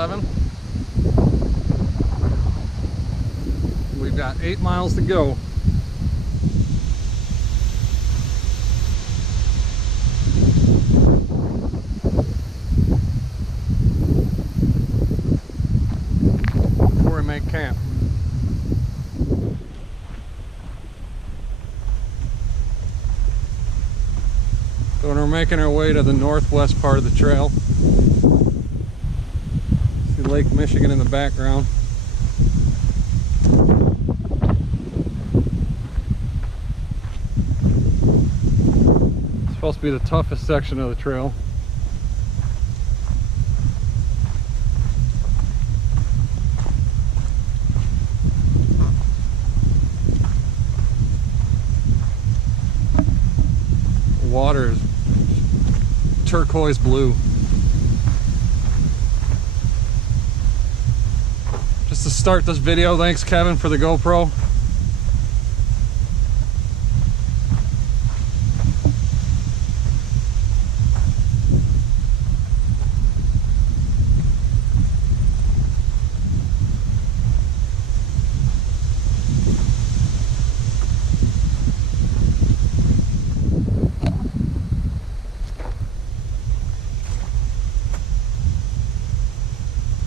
11. We've got 8 miles to go. Before we make camp. So we're making our way to the northwest part of the trail. See Lake Michigan in the background. It's supposed to be the toughest section of the trail. The water is turquoise blue. Just to start this video, thanks Kevin for the GoPro.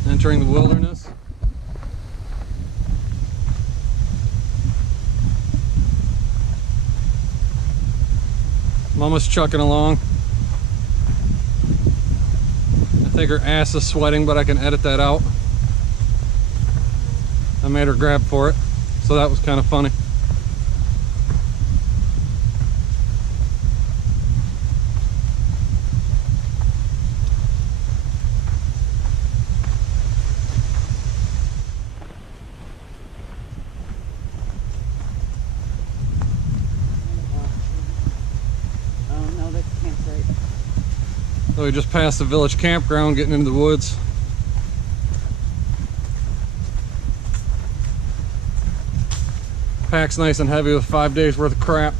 Entering the wilderness. Mama's chucking along. I think her ass is sweating, but I can edit that out. I made her grab for it, so that was kind of funny. So we just passed the village campground, getting into the woods. Pack's nice and heavy with 5 days worth of crap.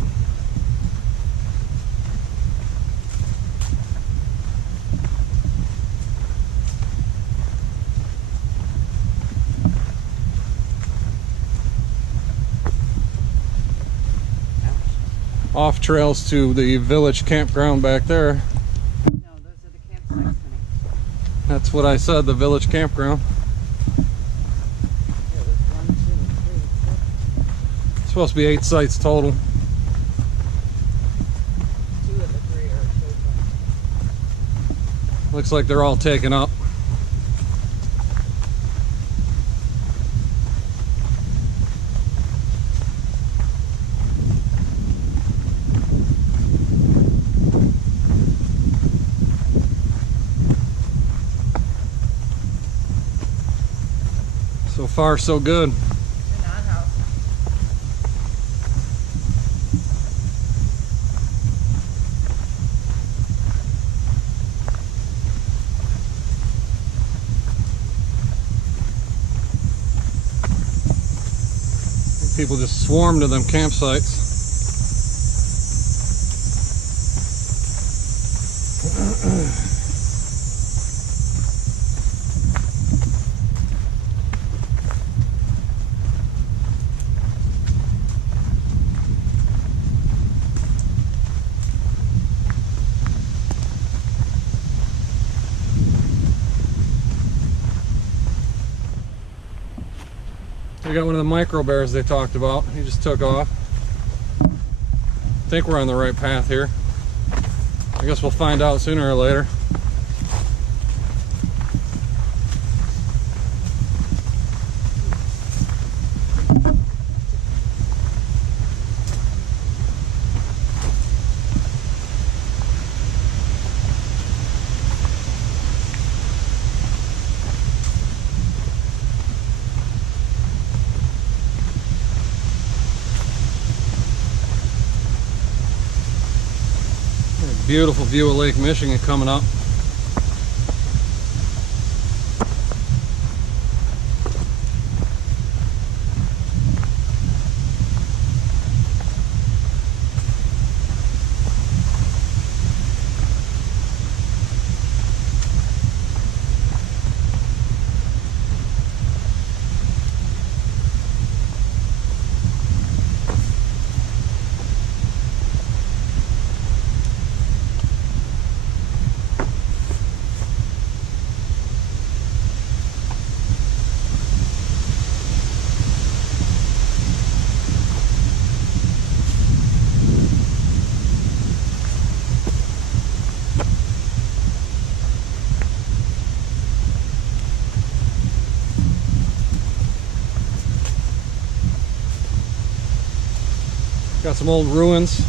Off trails to the village campground back there. That's what I said, the village campground. It's supposed to be 8 sites total. 2 of the 3 are children. Looks like they're all taken up. So far, so good. An outhouse. People just swarm to them campsites. We got one of the micro bears they talked about. He just took off. I think we're on the right path here. I guess we'll find out sooner or later. Beautiful view of Lake Michigan coming up. Got some old ruins.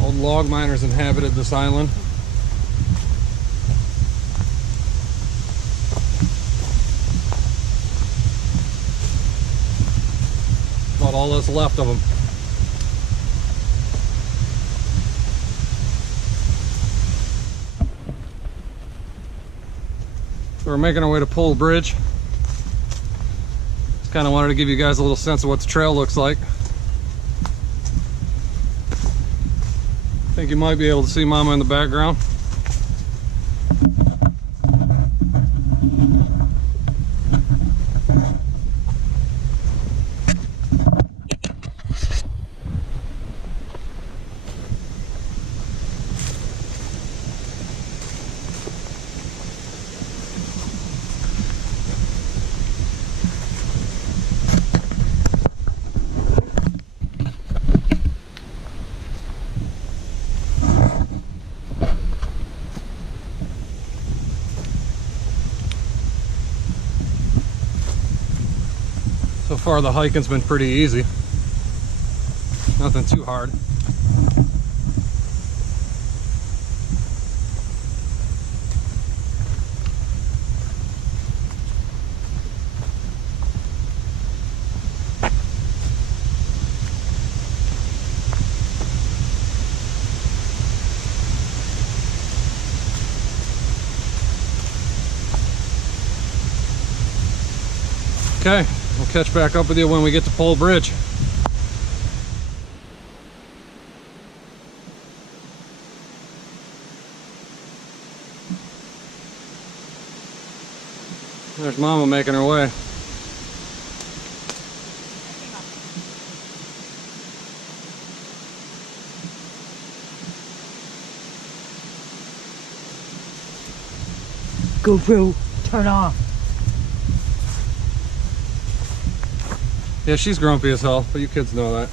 Old log miners inhabited this island. About all that's left of them. So we're making our way to Pole Bridge. Just kind of wanted to give you guys a little sense of what the trail looks like. I think you might be able to see Mama in the background. So far the hiking's been pretty easy. Nothing too hard. Okay, we'll catch back up with you when we get to Pole Bridge. There's Mama making her way. GoPro, turn off. Yeah, she's grumpy as hell, but you kids know that.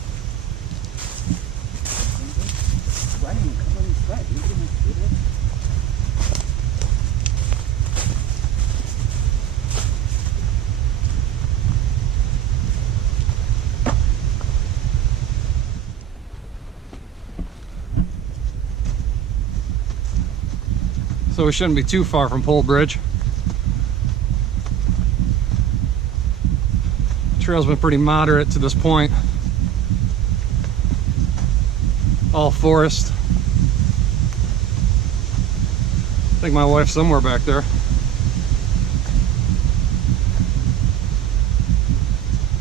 So we shouldn't be too far from Pole Bridge. Trail's been pretty moderate to this point. All forest. I think my wife's somewhere back there.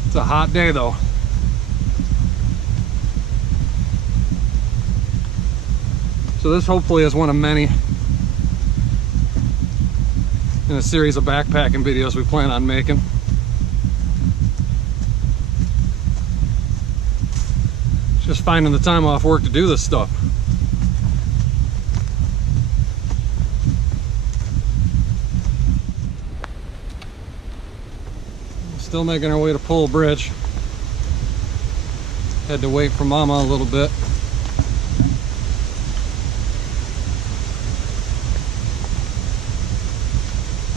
It's a hot day though. So this hopefully is one of many in a series of backpacking videos we plan on making. Just finding the time off work to do this stuff. Still making our way to Pole Bridge. Had to wait for Mama a little bit.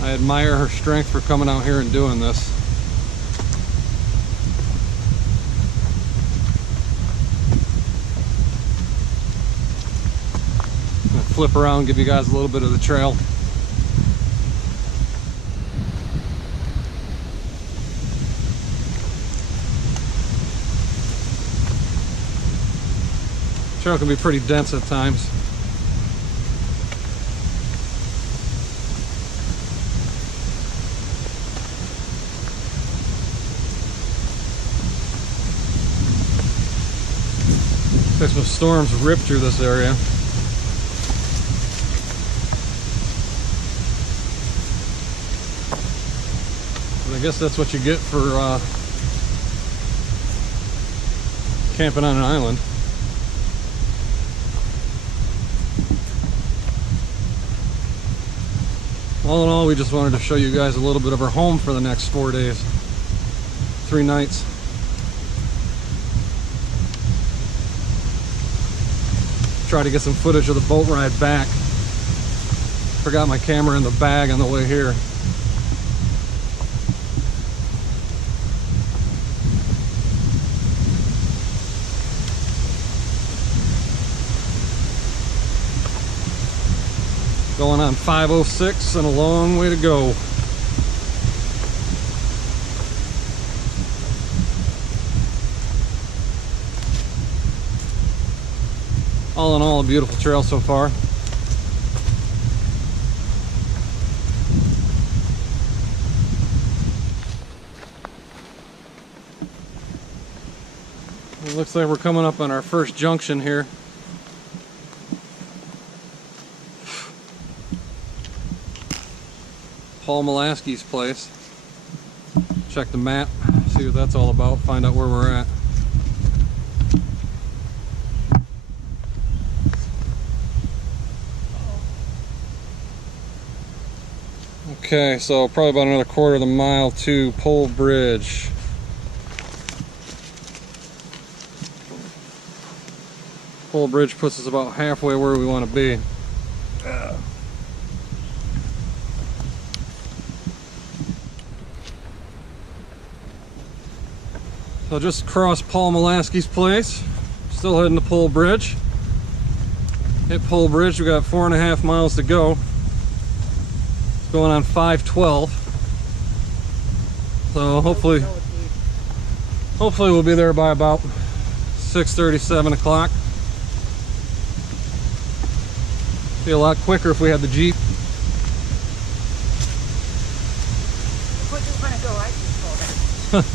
I admire her strength for coming out here and doing this. Flip around, give you guys a little bit of the trail. Trail can be pretty dense at times. Looks like some storms ripped through this area. I guess that's what you get for camping on an island. All in all, we just wanted to show you guys a little bit of our home for the next 4 days, 3 nights. Try to get some footage of the boat ride back. Forgot my camera in the bag on the way here. Going on 506 and a long way to go. All in all, a beautiful trail so far. It looks like we're coming up on our first junction here. Paul Molaski's place. Check the map, see what that's all about, find out where we're at. Okay, so probably about another quarter of the mile to Pole Bridge. Pole Bridge puts us about halfway where we want to be. So just across Paul Molaski's place, still heading to Pole Bridge. Hit Pole Bridge, we got 4.5 miles to go. It's going on 512. So hopefully we'll be there by about 6:30, 7 o'clock. Be a lot quicker if we had the Jeep. What do you want to go? I just told her.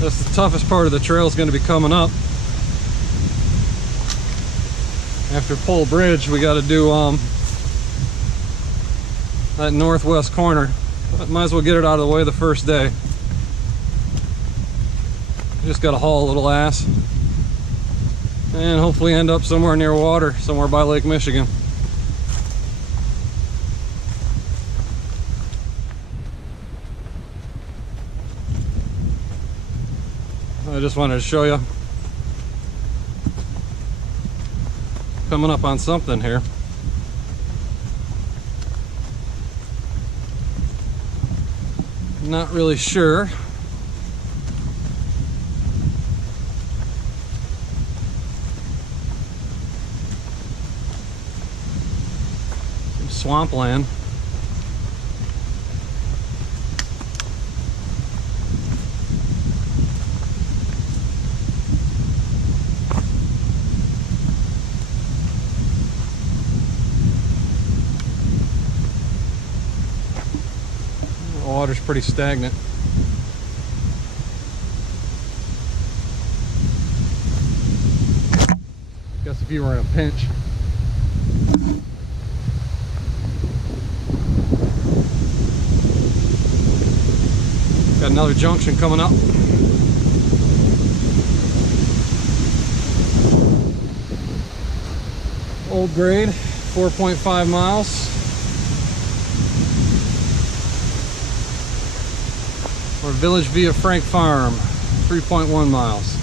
That's the toughest part of the trail is going to be coming up. After Pole Bridge, we got to do that northwest corner. But might as well get it out of the way the first day. Just got to haul a little ass and hopefully end up somewhere near water, somewhere by Lake Michigan. I just wanted to show you. Coming up on something here. Not really sure. Some swampland. Water's pretty stagnant. Guess if you were in a pinch. Got another junction coming up. Old grade, 4.5 miles. Or Village via Frank Farm, 3.1 miles.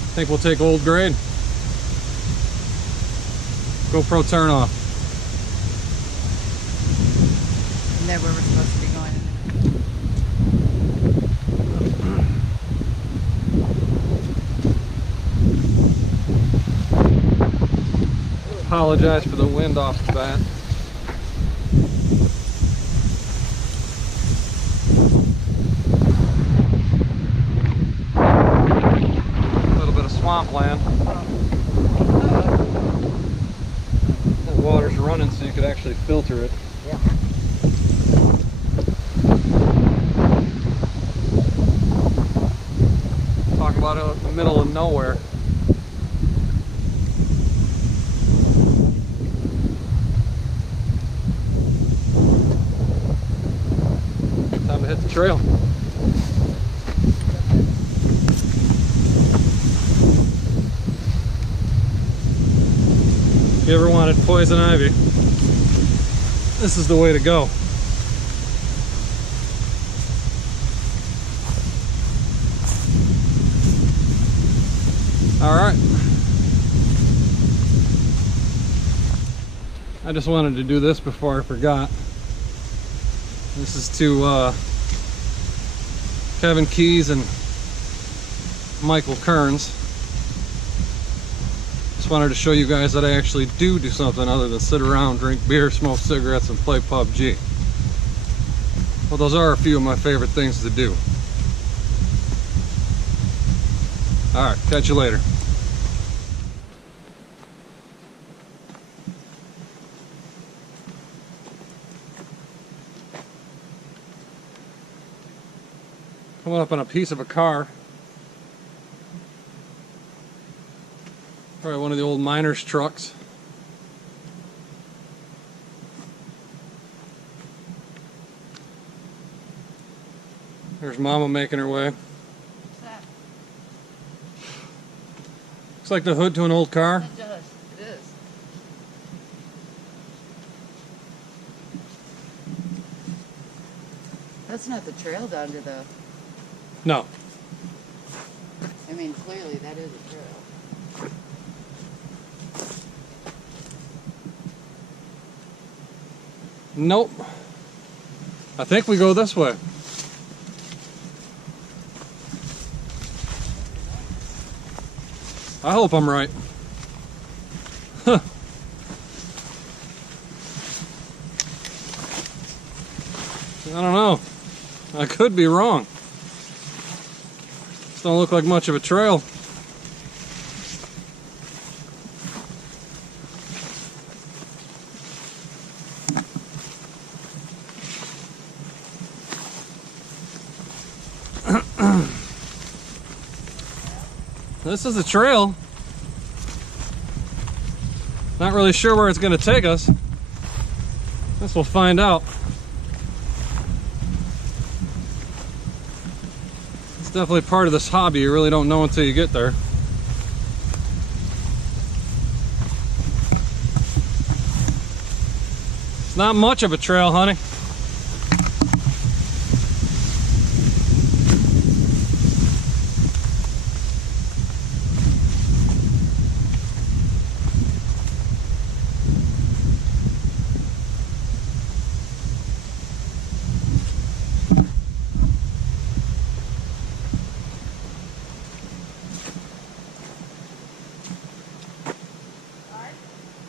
I think we'll take Old Grade. GoPro turn off. And there where we're supposed to be going. Apologize for the wind off the bat. Swampland. The water's running so you could actually filter it. Yeah. Talk about it in the middle of nowhere. Time to hit the trail. If you ever wanted poison ivy, this is the way to go. All right. I just wanted to do this before I forgot. This is to Kevin Keys and Michael Kearns. Just wanted to show you guys that I actually do something other than sit around, drink beer, smoke cigarettes, and play PUBG. Well, those are a few of my favorite things to do. Alright, catch you later. Coming up on a piece of a car. Probably one of the old miner's trucks. There's Mama making her way. What's that? Looks like the hood to an old car. It does. It is. That's not the trail down to the... No. I mean, clearly that is a trail. Nope. I think we go this way. I hope I'm right. Huh. I don't know. I could be wrong. This don't look like much of a trail. This is a trail. Not really sure where it's going to take us. Guess we'll find out. It's definitely part of this hobby. You really don't know until you get there. It's not much of a trail, honey.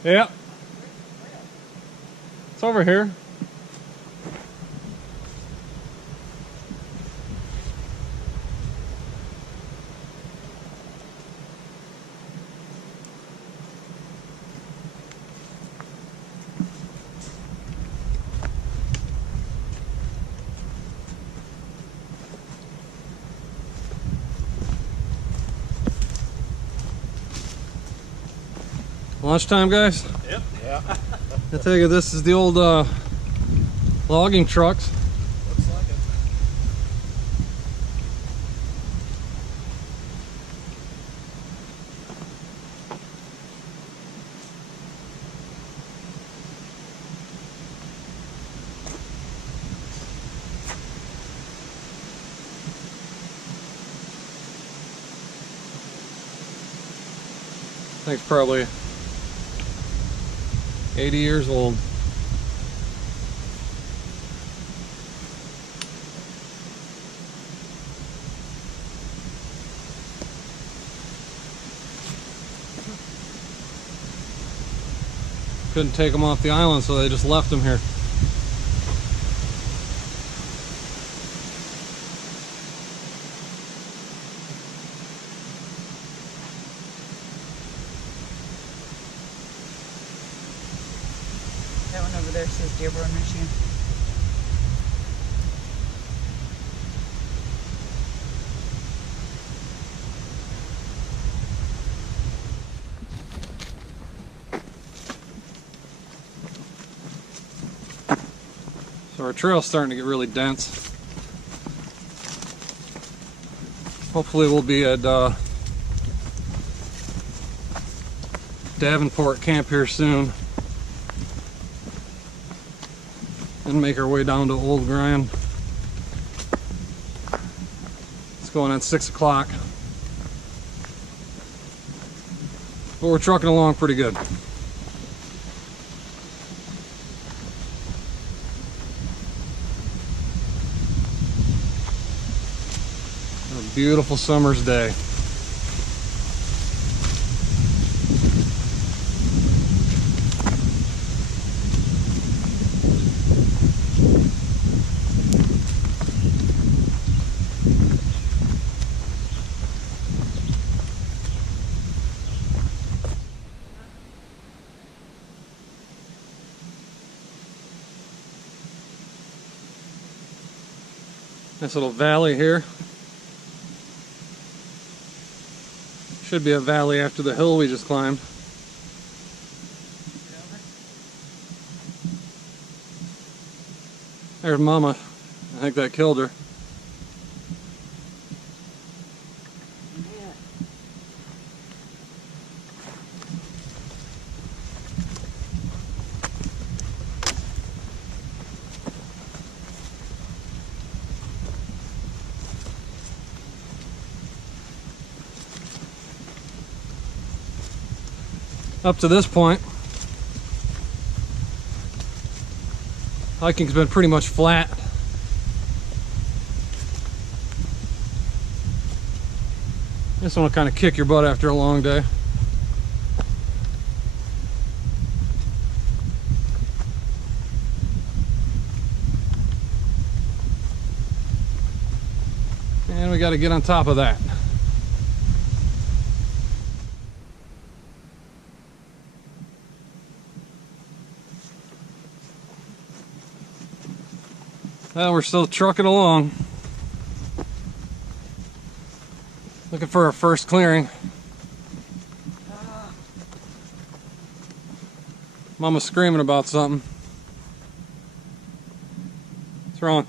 Yeah. It's over here. Lunchtime, guys? Yep. Yeah. I tell you, this is the old logging trucks. Looks like it. I think it's probably 80 years old. Couldn't take them off the island, so they just left them here. That one over there says Dearborn, Michigan. So our trail's starting to get really dense. Hopefully we'll be at Davenport Camp here soon. And make our way down to Old Grand. It's going at 6 o'clock. But we're trucking along pretty good. Beautiful summer's day. Nice little valley here. Should be a valley after the hill we just climbed. There's Mama. I think that killed her. Yeah. Up to this point, hiking's been pretty much flat. This one will kind of kick your butt after a long day. And we got to get on top of that. Well, we're still trucking along. Looking for our first clearing. Mama's screaming about something. What's wrong?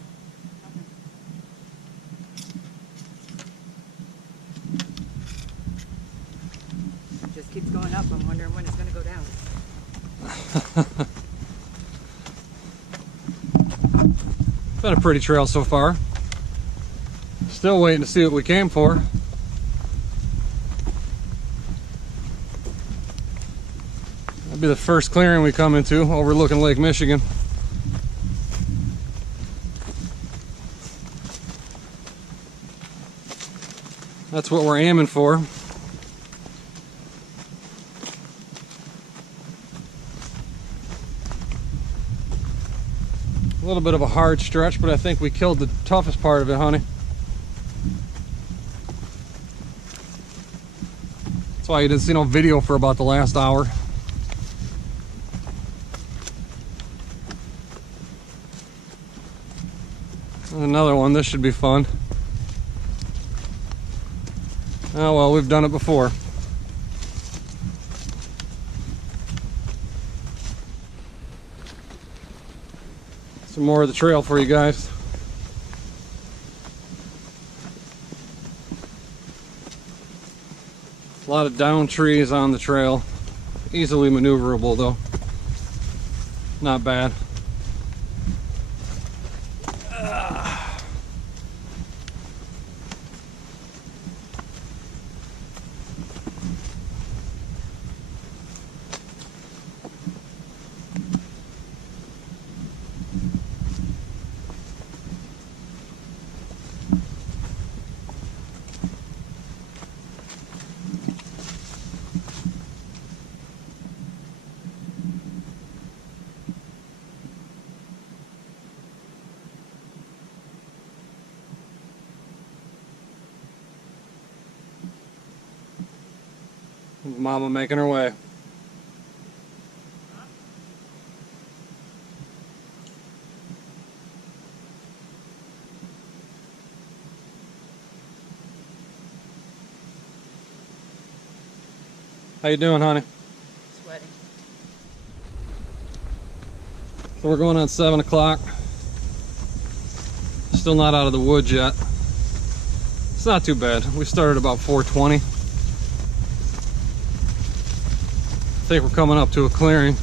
It just keeps going up. I'm wondering when it's going to go down. Been a pretty trail so far. Still waiting to see what we came for. That'll be the first clearing we come into, overlooking Lake Michigan. That's what we're aiming for. A little bit of a hard stretch, but I think we killed the toughest part of it, honey. That's why you didn't see no video for about the last hour. There's another one. This should be fun. Oh well, we've done it before. Some more of the trail for you guys. A lot of down trees on the trail. Easily maneuverable though. Not bad. Mama making her way. How you doing, honey? Sweating. So we're going on 7 o'clock. Still not out of the woods yet. It's not too bad. We started about 4:20. I think we're coming up to a clearing.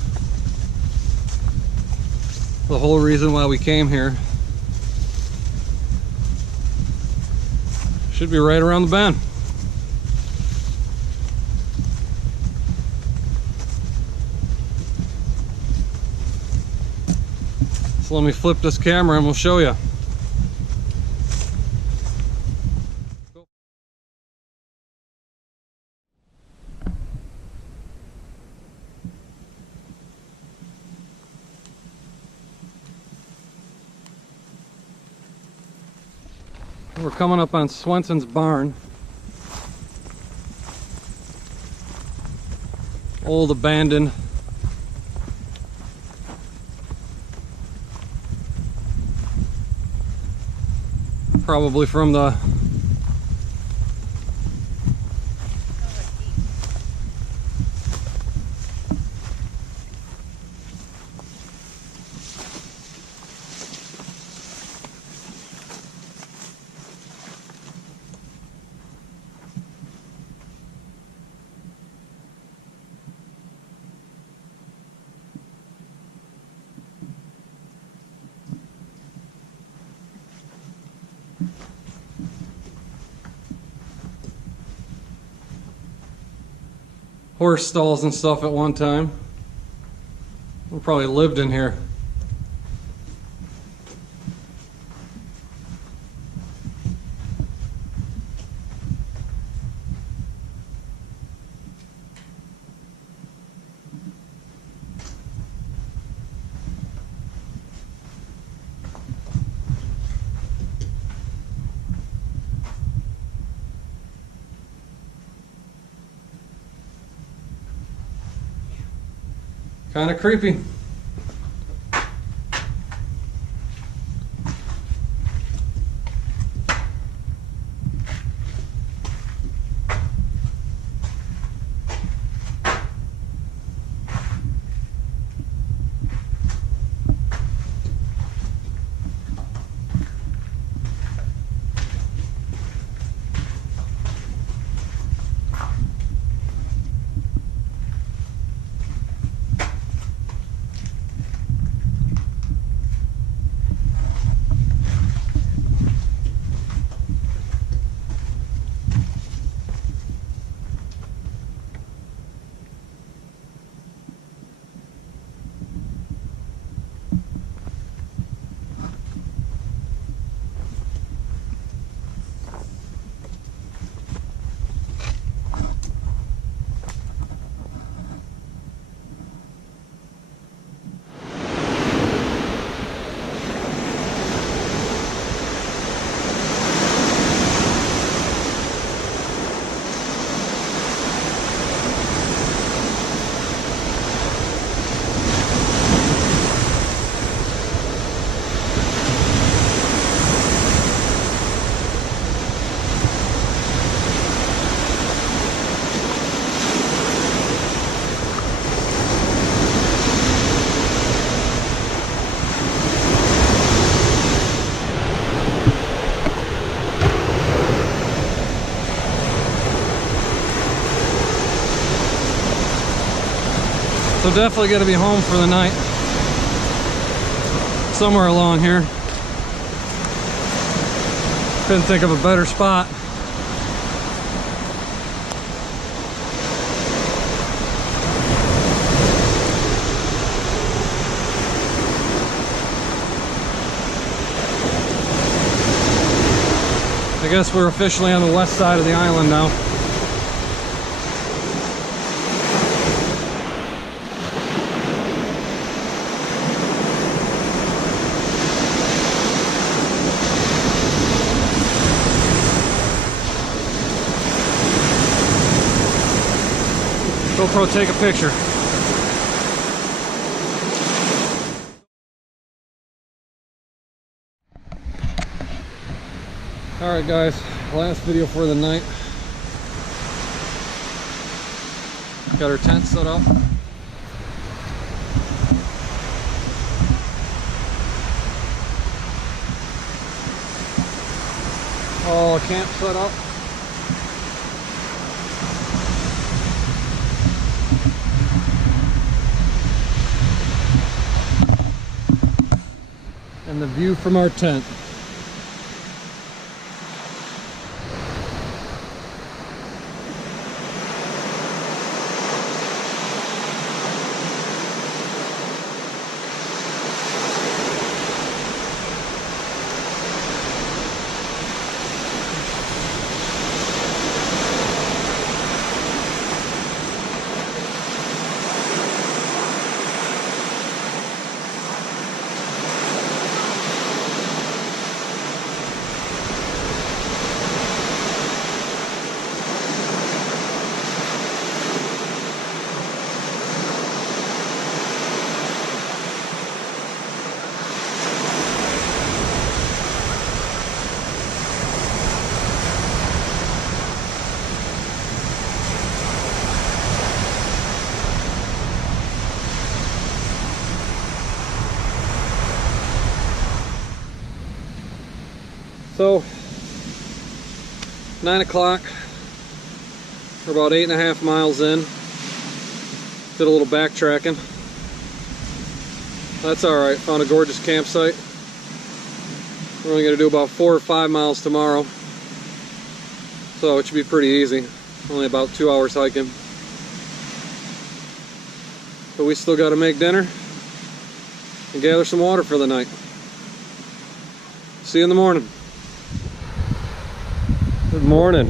The whole reason why we came here. Should be right around the bend. So let me flip this camera and we'll show you. We're coming up on Swenson's barn. Old abandoned. Probably from the horse stalls and stuff at one time. We probably lived in here. Kind of creepy. So definitely got to be home for the night. Somewhere along here. Couldn't think of a better spot. I guess we're officially on the west side of the island now. GoPro, take a picture. Alright guys, last video for the night. Got our tent set up. All camp set up. And the view from our tent. So 9 o'clock, we're about 8.5 miles in. Did a little backtracking. That's alright, found a gorgeous campsite. We're only going to do about 4 or 5 miles tomorrow, so it should be pretty easy. Only about 2 hours hiking. But we still got to make dinner and gather some water for the night. See you in the morning. Good morning.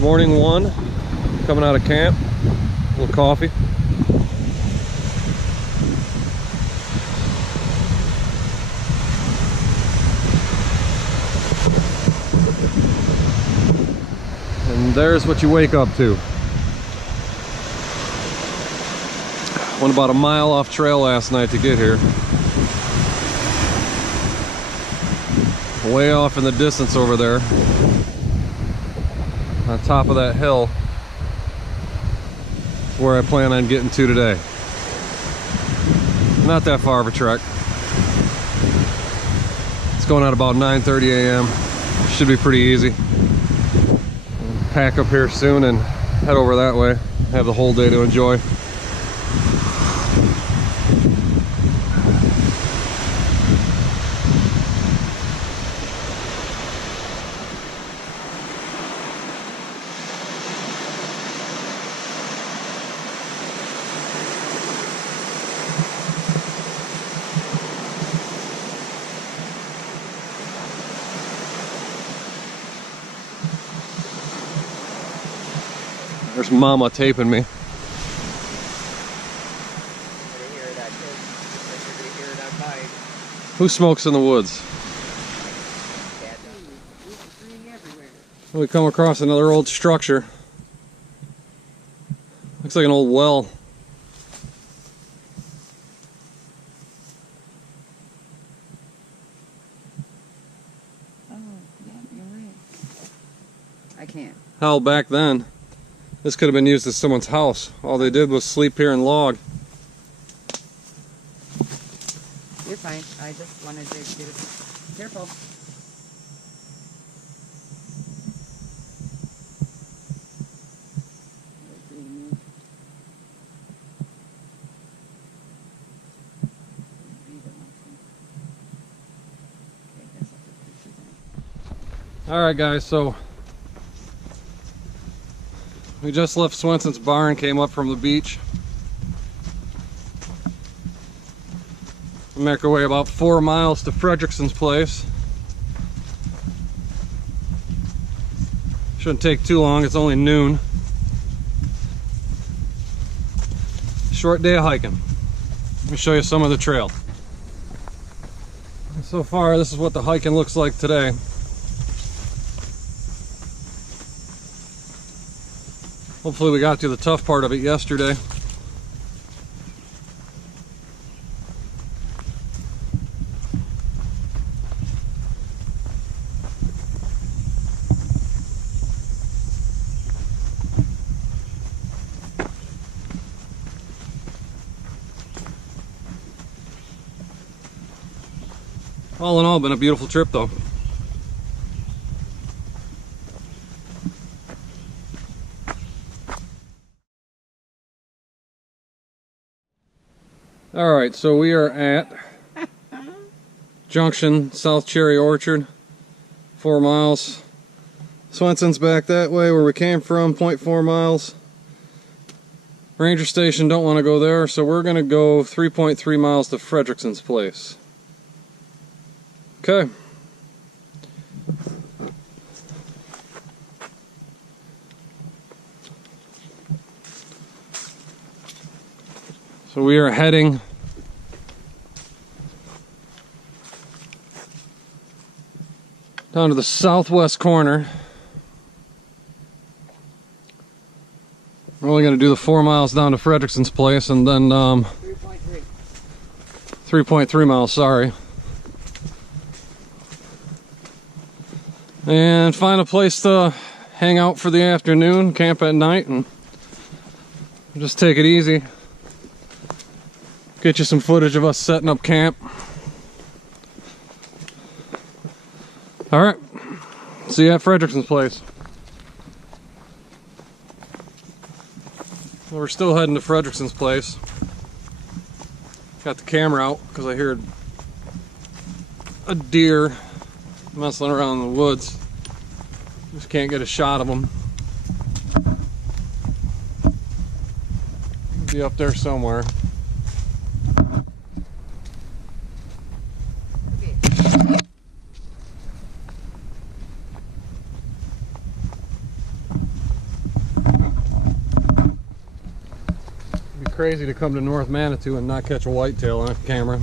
Morning one, coming out of camp, a little coffee. And there's what you wake up to. Went about a mile off trail last night to get here. Way off in the distance over there, on top of that hill, where I plan on getting to today. Not that far of a trek. It's going out about 9:30 a.m. Should be pretty easy. Pack up here soon and head over that way. Have the whole day to enjoy. There's Mama taping me. Who smokes in the woods? We come across another old structure. Looks like an old well. Oh, yeah, you're right. I can't. Hell, back then, this could have been used as someone's house. All they did was sleep here and log. You're fine. I just wanted to get it. Careful. Alright guys, so we just left Swenson's barn, came up from the beach. We make our way about 4 miles to Fredrickson's place. Shouldn't take too long, it's only noon. Short day of hiking. Let me show you some of the trail. So far, this is what the hiking looks like today. Hopefully we got to the tough part of it yesterday. All in all, been a beautiful trip though. Alright, so we are at Junction, South Cherry Orchard, 4 miles. Swenson's back that way where we came from, 0.4 miles. Ranger Station, don't want to go there, so we're going to go 3.3 miles to Fredrickson's place. Okay. So we are heading down to the southwest corner. We're only going to do the 4 miles down to Fredrickson's place and then 3.3 miles, sorry. And find a place to hang out for the afternoon, camp at night, and just take it easy. Get you some footage of us setting up camp. All right, see you at Frederickson's place. Well, we're still heading to Frederickson's place. Got the camera out because I heard a deer messing around in the woods. Just can't get a shot of them. Be up there somewhere. It'd be crazy to come to North Manitou and not catch a whitetail on camera.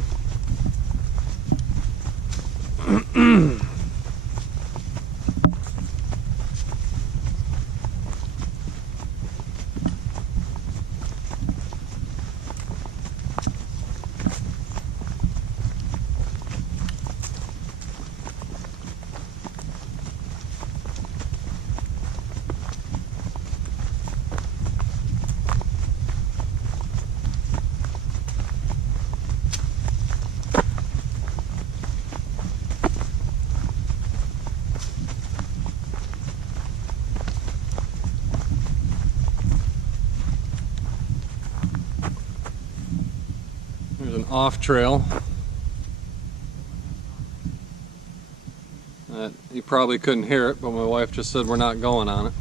There's an off trail that you probably couldn't hear it, but my wife just said we're not going on it.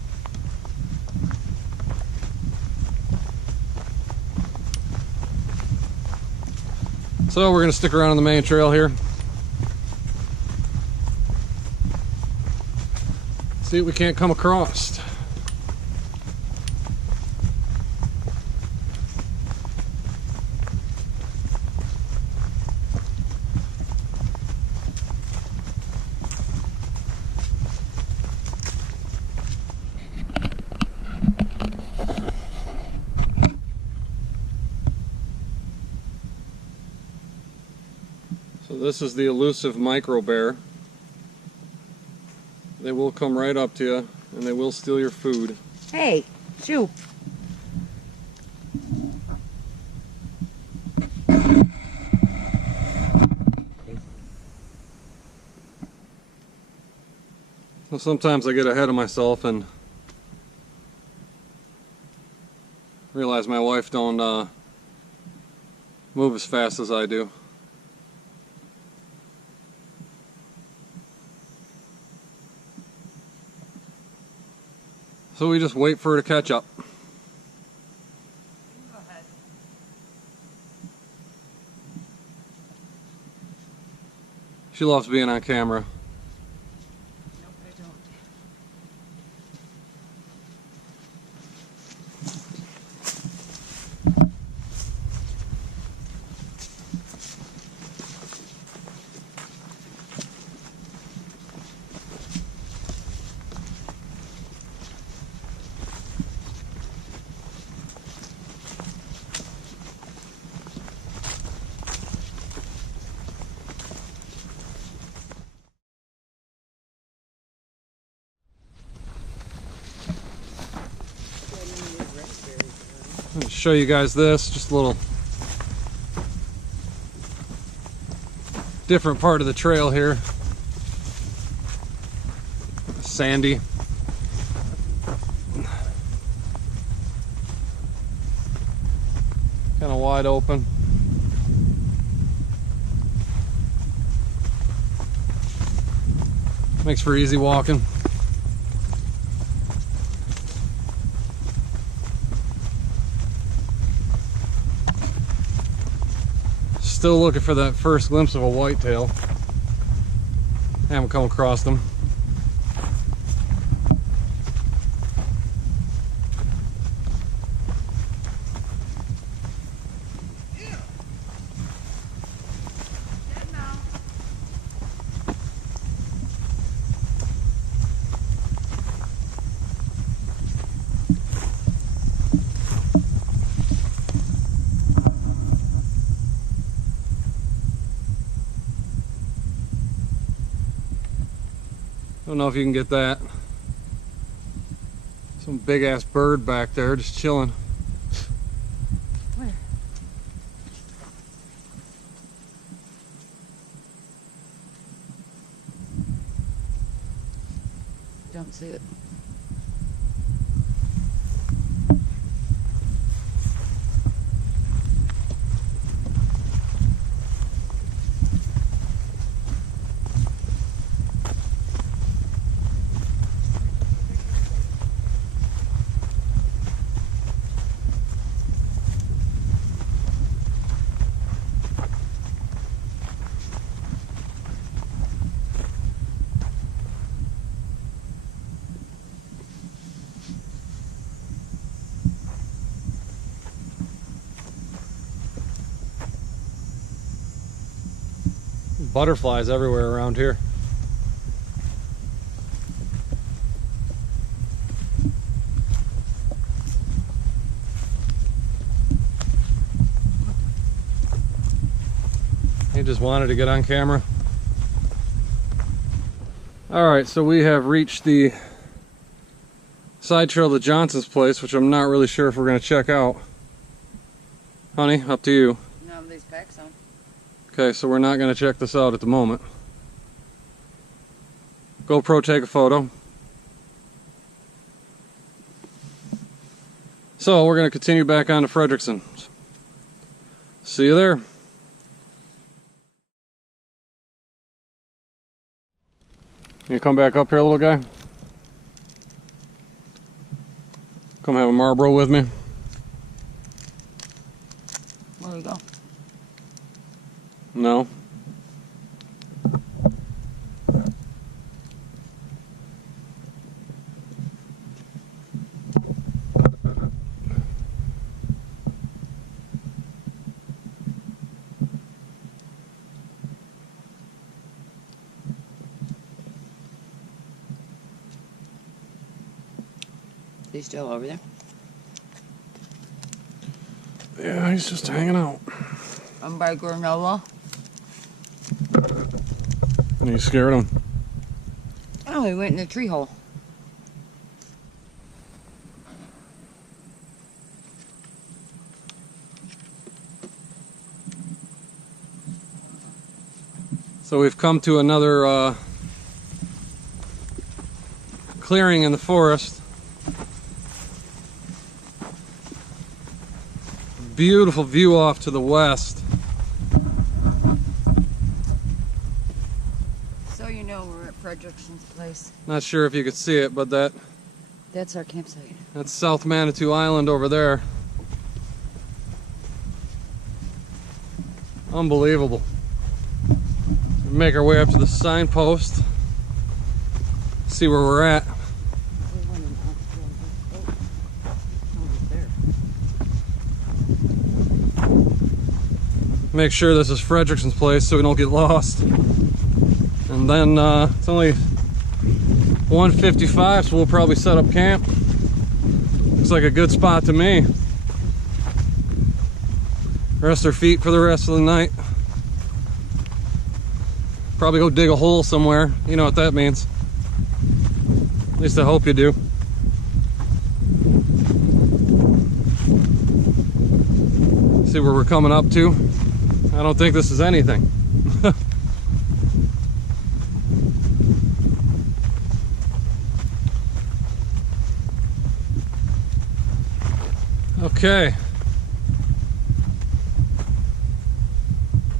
So we're going to stick around on the main trail here. See what we can't come across. So this is the elusive micro bear. They will come right up to you and they will steal your food. Hey, shoot. Well, sometimes I get ahead of myself and realize my wife don't move as fast as I do. So we just wait for her to catch up. Go ahead. She loves being on camera. Nope, I don't. I'm going to show you guys this, just a little different part of the trail here. Sandy. Kind of wide open. Makes for easy walking. Still looking for that first glimpse of a whitetail. Haven't come across them. Don't know if you can get that. Some big ass bird back there just chilling. Where? don't see it. Butterflies everywhere around here. He just wanted to get on camera. Alright, so we have reached the side trail to Johnson's place, which I'm not really sure if we're going to check out. Honey, up to you. No, these packs on. Okay, so we're not going to check this out at the moment. GoPro, take a photo. So we're going to continue back on to Frederickson. See you there. You come back up here, little guy? Come have a Marlboro with me. Where do we go? No. He's still over there? Yeah, he's just hanging out. I'm by granola. And you scared him. Oh, he went in the tree hole. So we've come to another clearing in the forest. Beautiful view off to the west. So you know we're at Frederickson's place. Not sure if you could see it, but That's our campsite. that's South Manitou Island over there. Unbelievable. We make our way up to the signpost. See where we're at. Make sure this is Frederickson's place so we don't get lost. And then it's only 1:55, so we'll probably set up camp. Looks like a good spot to me. Rest our feet for the rest of the night. Probably go dig a hole somewhere. You know what that means. At least I hope you do. See where we're coming up to. I don't think this is anything. Okay.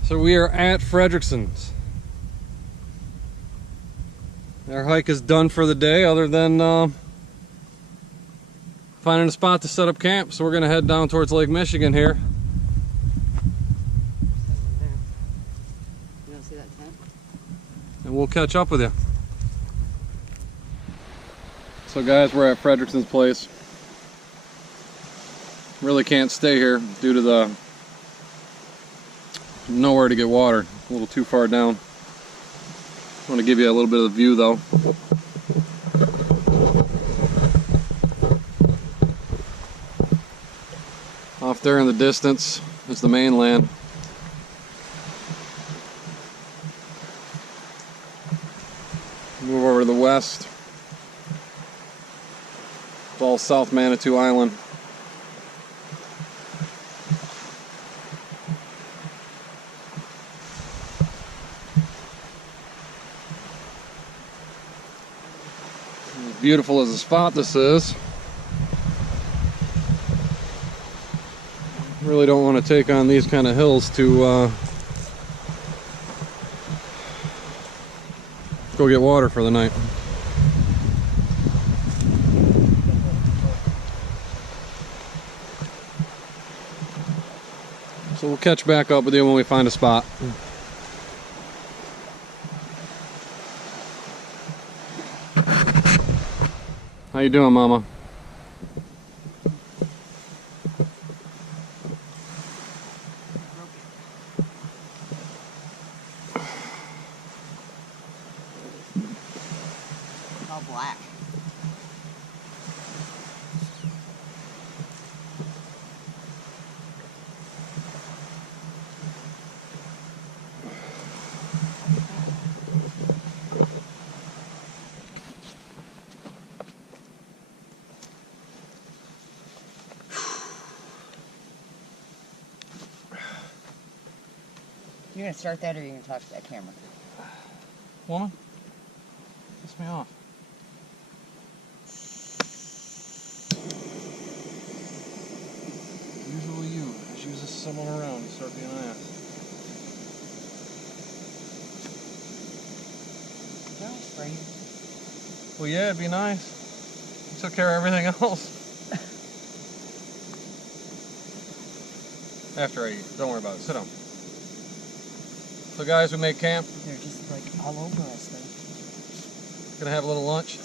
So we are at Frederickson's. Our hike is done for the day, other than finding a spot to set up camp. So we're going to head down towards Lake Michigan here. You don't see that tent? And we'll catch up with you. So guys, we're at Frederickson's place. Really can't stay here due to the nowhere to get water. A little too far down. I want to give you a little bit of the view though. Off there in the distance is the mainland. Move over to the west. It's all South Manitou Island. beautiful as a spot this is, really don't want to take on these kind of hills to go get water for the night. So we'll catch back up with you when we find a spot. How you doing, Mama? All black. You gonna start that or you gonna talk to that camera? Woman? Piss me off. Usually you. As you just someone around and start being an ass. No, spray. Well, yeah, it'd be nice. You took care of everything else. After I eat. Don't worry about it. Sit down. So guys, we made camp. They're just like all over us though. Gonna have a little lunch.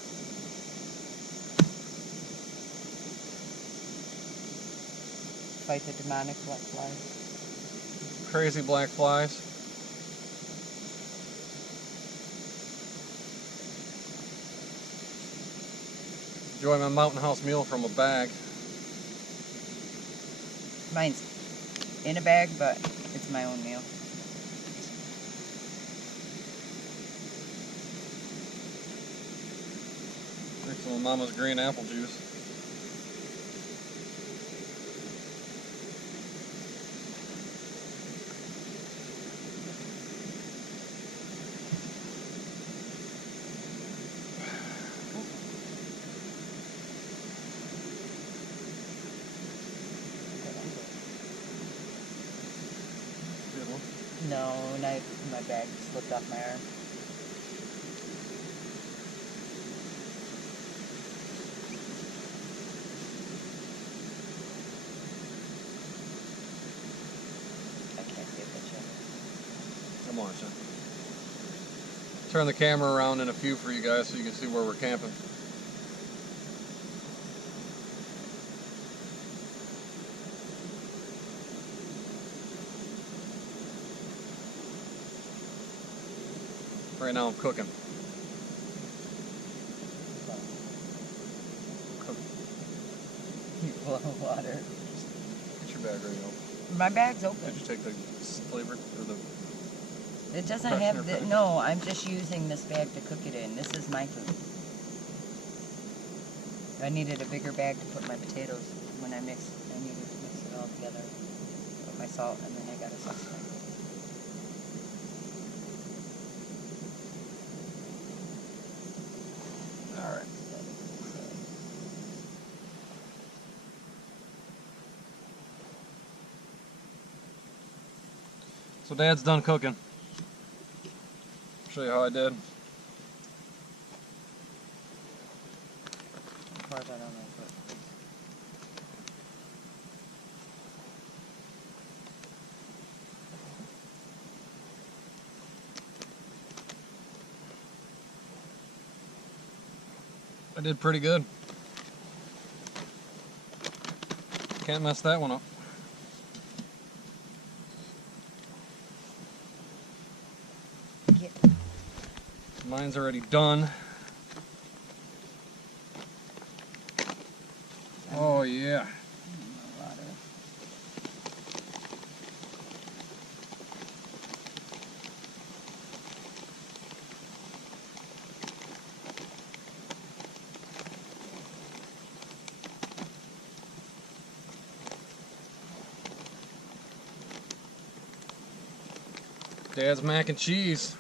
Fight the demonic black flies. Crazy black flies. Enjoy my mountain house meal from a bag. Mine's in a bag, but it's my own meal. Drink some of Mama's green apple juice. No, my bag slipped off my arm. I can't see a picture. Come on, son. Turn the camera around in a few for you guys so you can see where we're camping. Right now I'm cooking. You blow water. Get your bag ready to open. My bag's open. Did you take the flavor or the... It doesn't Freshener have the, pack? no, I'm just using this bag to cook it in. This is my food. I needed a bigger bag to put my potatoes when I needed to mix it all together. Put my salt and then I got a sauce bag. Alright. So Dad's done cooking. Show you how I did. Pour that on my foot. I did pretty good. Can't mess that one up. Get Mine's already done. Oh yeah. water. Dad's mac and cheese.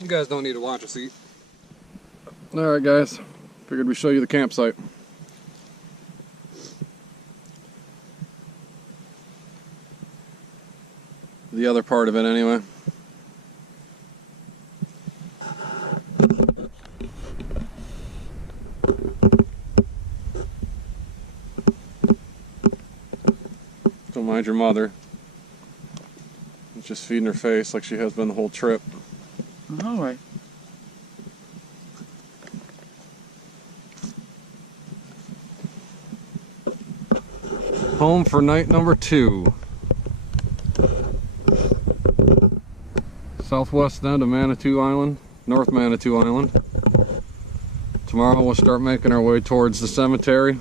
You guys don't need to watch us eat. Alright guys, figured we'd show you the campsite. The other part of it anyway. Don't mind your mother. She's just feeding her face like she has been the whole trip. Alright. Home for night number 2. Southwest end of Manitou Island, North Manitou Island. Tomorrow we'll start making our way towards the cemetery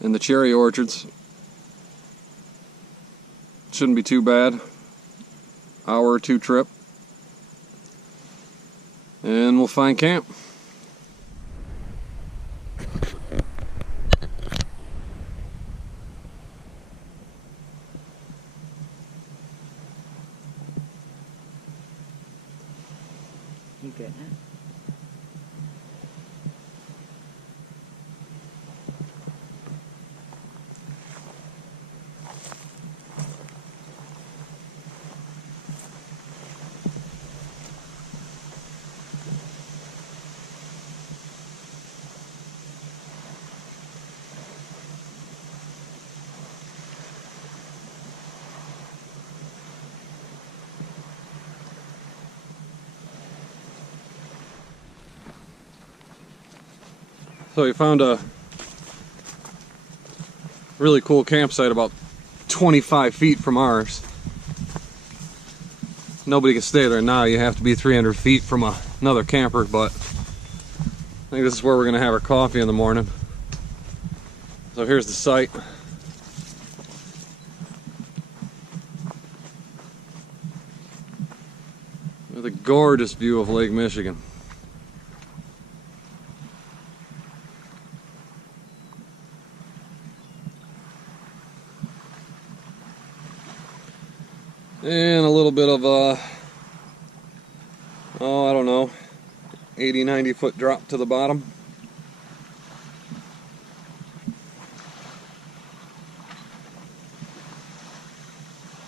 and the cherry orchards. Shouldn't be too bad. Hour or 2 trip. And we'll find camp. You good, huh? So we found a really cool campsite about 25 feet from ours. Nobody can stay there now. You have to be 300 feet from another camper, but I think this is where we're going to have our coffee in the morning. So here's the site. With a gorgeous view of Lake Michigan. And a little bit of I don't know, 80-90 foot drop to the bottom.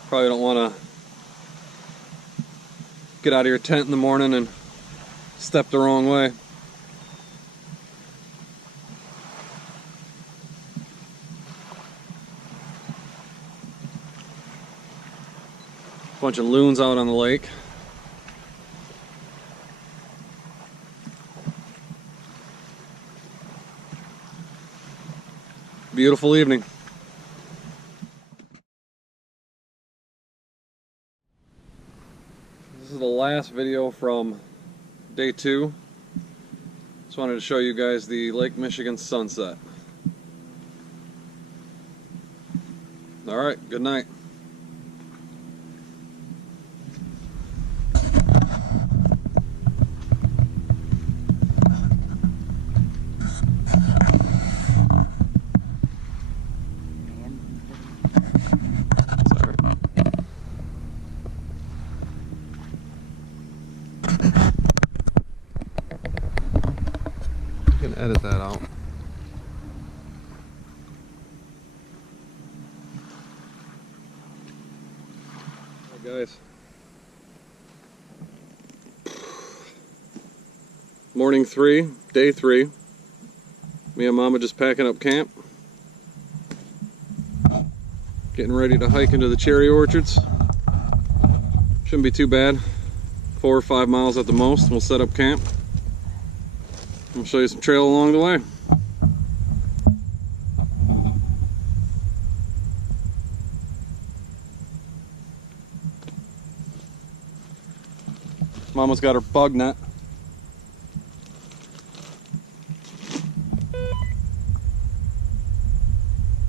Probably don't want to get out of your tent in the morning and step the wrong way. Bunch of loons out on the lake. Beautiful evening. This is the last video from day 2. Just wanted to show you guys the Lake Michigan sunset. Alright, good night. Edit that out. Hi guys. Morning 3, day 3. Me and Mama just packing up camp. Getting ready to hike into the cherry orchards. Shouldn't be too bad. 4 or 5 miles at the most, and we'll set up camp. I'll show you some trail along the way. Mama's got her bug net.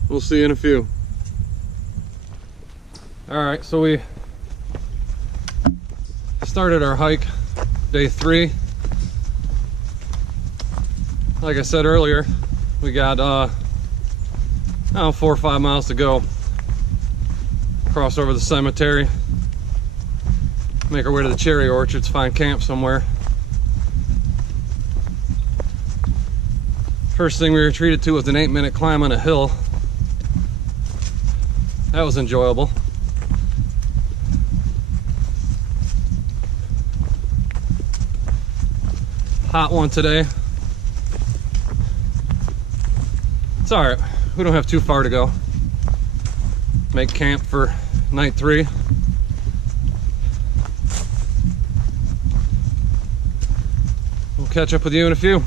We'll see you in a few. Alright, so we started our hike, day 3. Like I said earlier, we got 4 or 5 miles to go. Cross over the cemetery, Make our way to the cherry orchards, find camp somewhere. First thing we were treated to was an 8-minute climb on a hill. That was enjoyable. Hot one today. It's alright, we don't have too far to go. Make camp for night 3. We'll catch up with you in a few.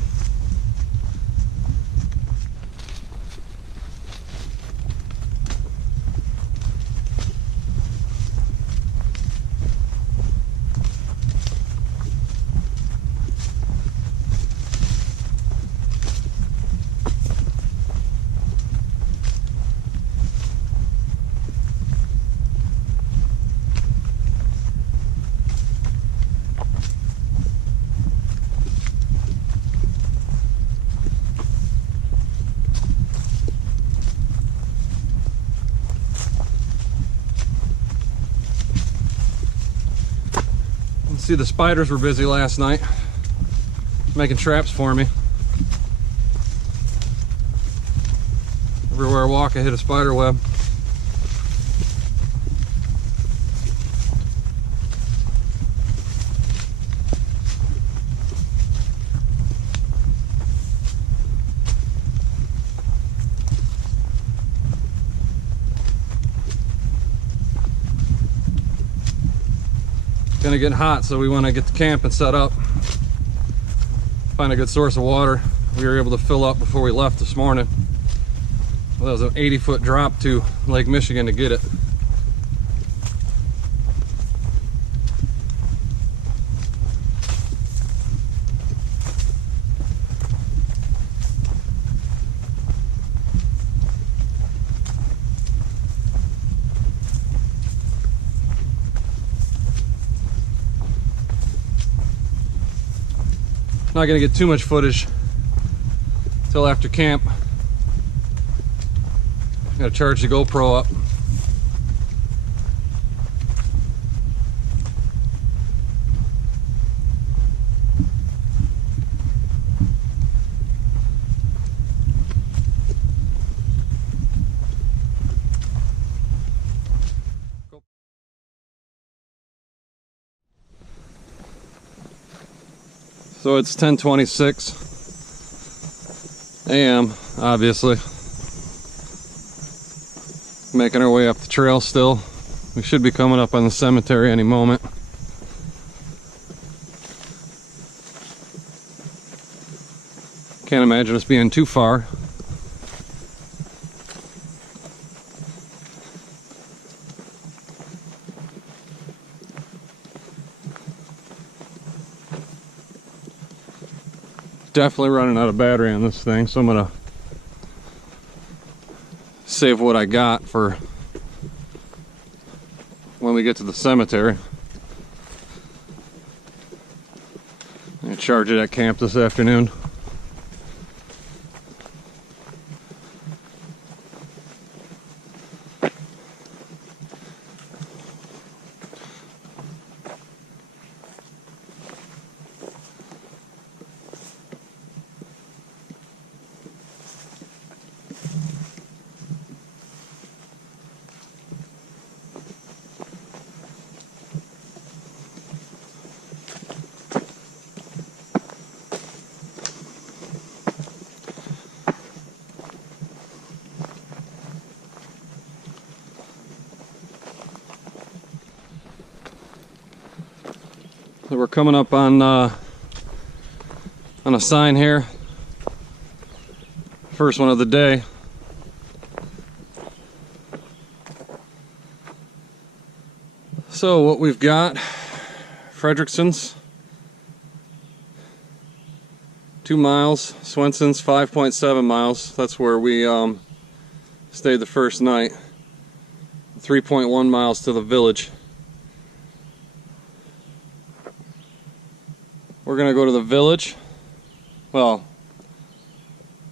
See, the spiders were busy last night making traps for me. Everywhere I walk I hit a spider web. Gonna get hot, so we want to get to camp and set up, find a good source of water. We were able to fill up before we left this morning. Well, that was an 80-foot drop to Lake Michigan to get it. Not gonna get too much footage till after camp. Gotta charge the GoPro up. So it's 10:26 a.m. obviously. Making our way up the trail still. We should be coming up on the cemetery any moment. Can't imagine us being too far. Definitely running out of battery on this thing, so I'm gonna save what I got for when we get to the cemetery. I'm gonna charge it at camp this afternoon. So we're coming up on a sign here. First one of the day. So what we've got, Frederickson's 2 miles, Swenson's 5.7 miles. That's where we stayed the first night. 3.1 miles to the village. We're gonna go to the village. Well,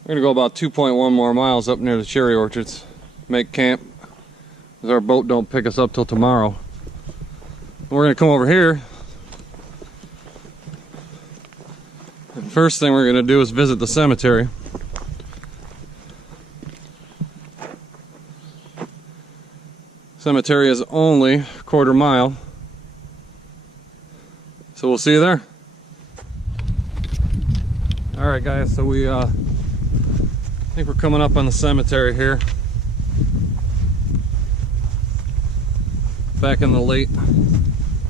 we're gonna go about 2.1 more miles up near the cherry orchards. Make camp, because our boat don't pick us up till tomorrow. We're gonna come over here. And first thing we're gonna do is visit the cemetery. Cemetery is only a quarter mile. So we'll see you there. Alright guys, so I think we're coming up on the cemetery here. Back in the late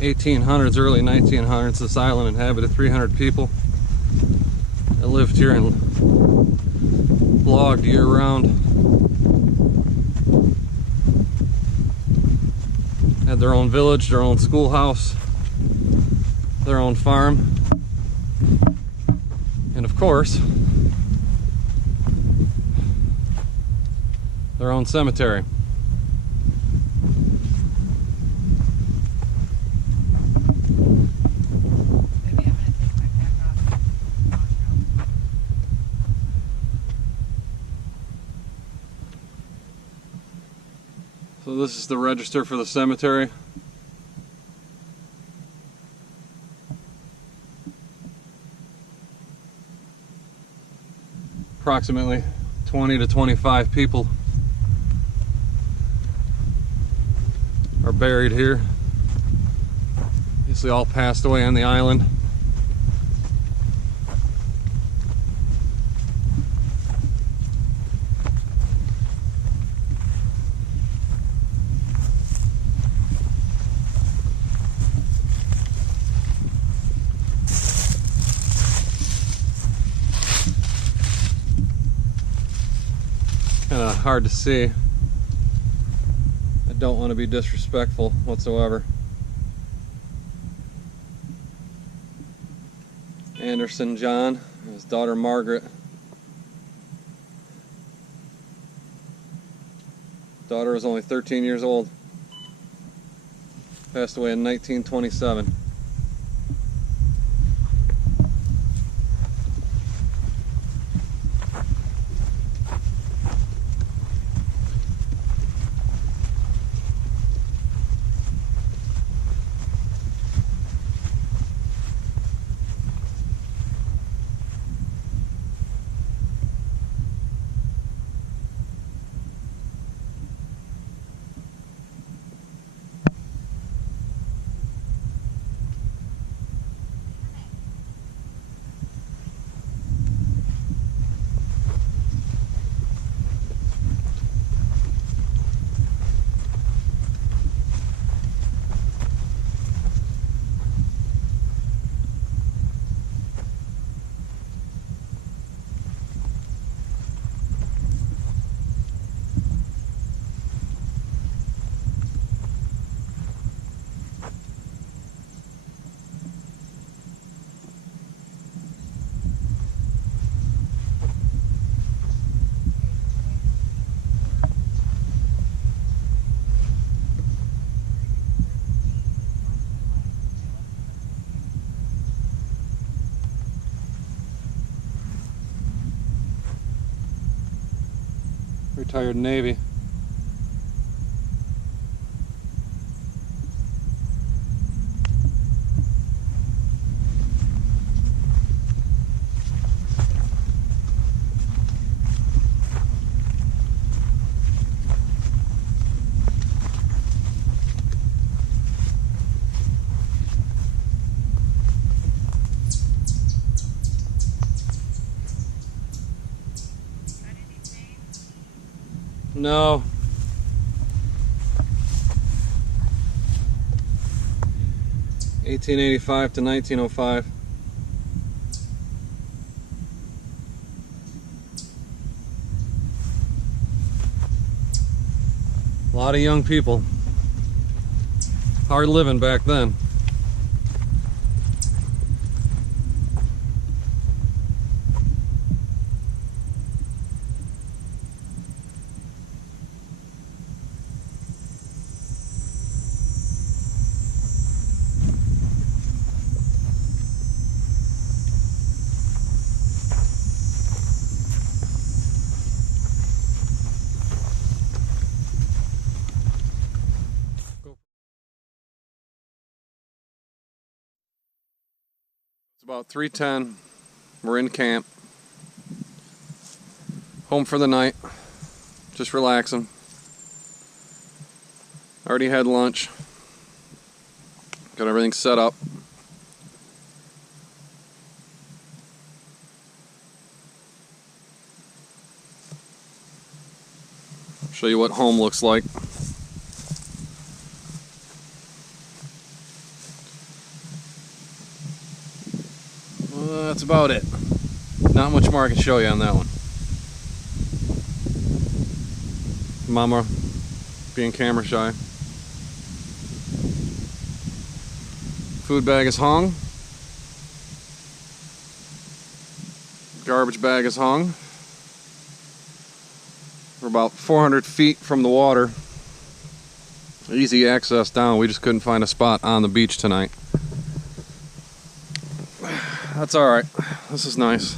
1800s, early 1900s, this island inhabited 300 people that lived here and logged year-round. Had their own village, their own schoolhouse, their own farm, and of course, their own cemetery. So this is the register for the cemetery. Approximately 20 to 25 people are buried here. Obviously all passed away on the island. Kind of hard to see. I don't want to be disrespectful whatsoever. Anderson John, his daughter Margaret. Daughter was only 13 years old. Passed away in 1927. Retired Navy. No. (1885 to 1905). A lot of young people. Hard living back then. About 3:10. We're in camp. Home for the night. Just relaxing. Already had lunch. Got everything set up. Show you what home looks like. Well, that's about it. Not much more I can show you on that one. Mama being camera shy. Food bag is hung. Garbage bag is hung. We're about 400 feet from the water. Easy access down. We just couldn't find a spot on the beach tonight. That's alright. This is nice.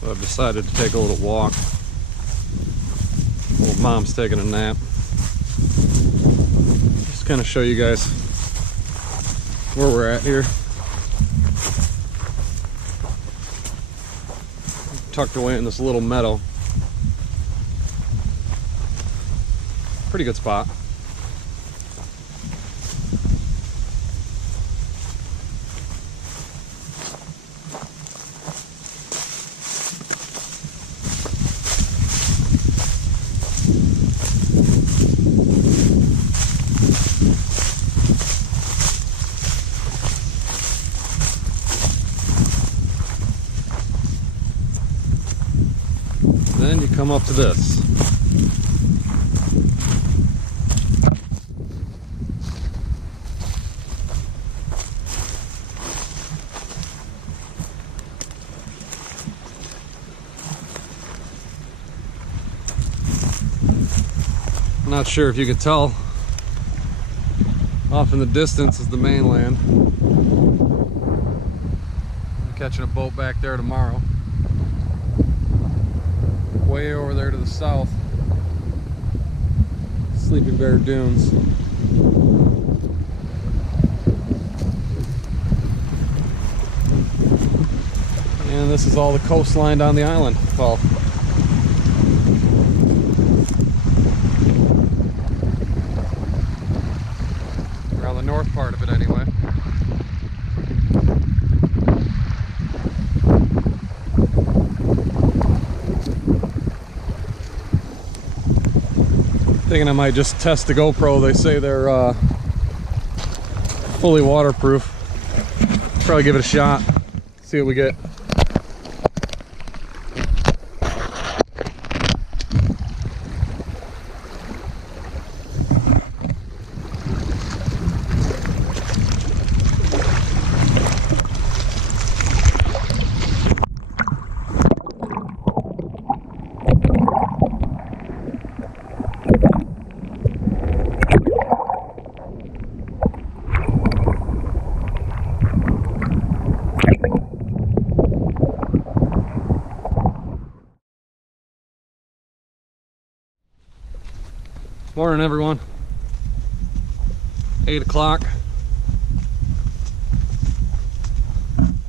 So I've decided to take a little walk. Little mom's taking a nap. Just kind of show you guys where we're at here. Tucked away in this little meadow. Pretty good spot. Then you come up to this. I'm not sure if you could tell. Off in the distance is the mainland. I'm catching a boat back there tomorrow. Way over there to the south, Sleeping Bear Dunes. And this is all the coastline down the island. Well, around the north part of it anyway. Thinking I might just test the GoPro. They say they're fully waterproof. Probably give it a shot. See what we get. Morning, everyone. 8 o'clock.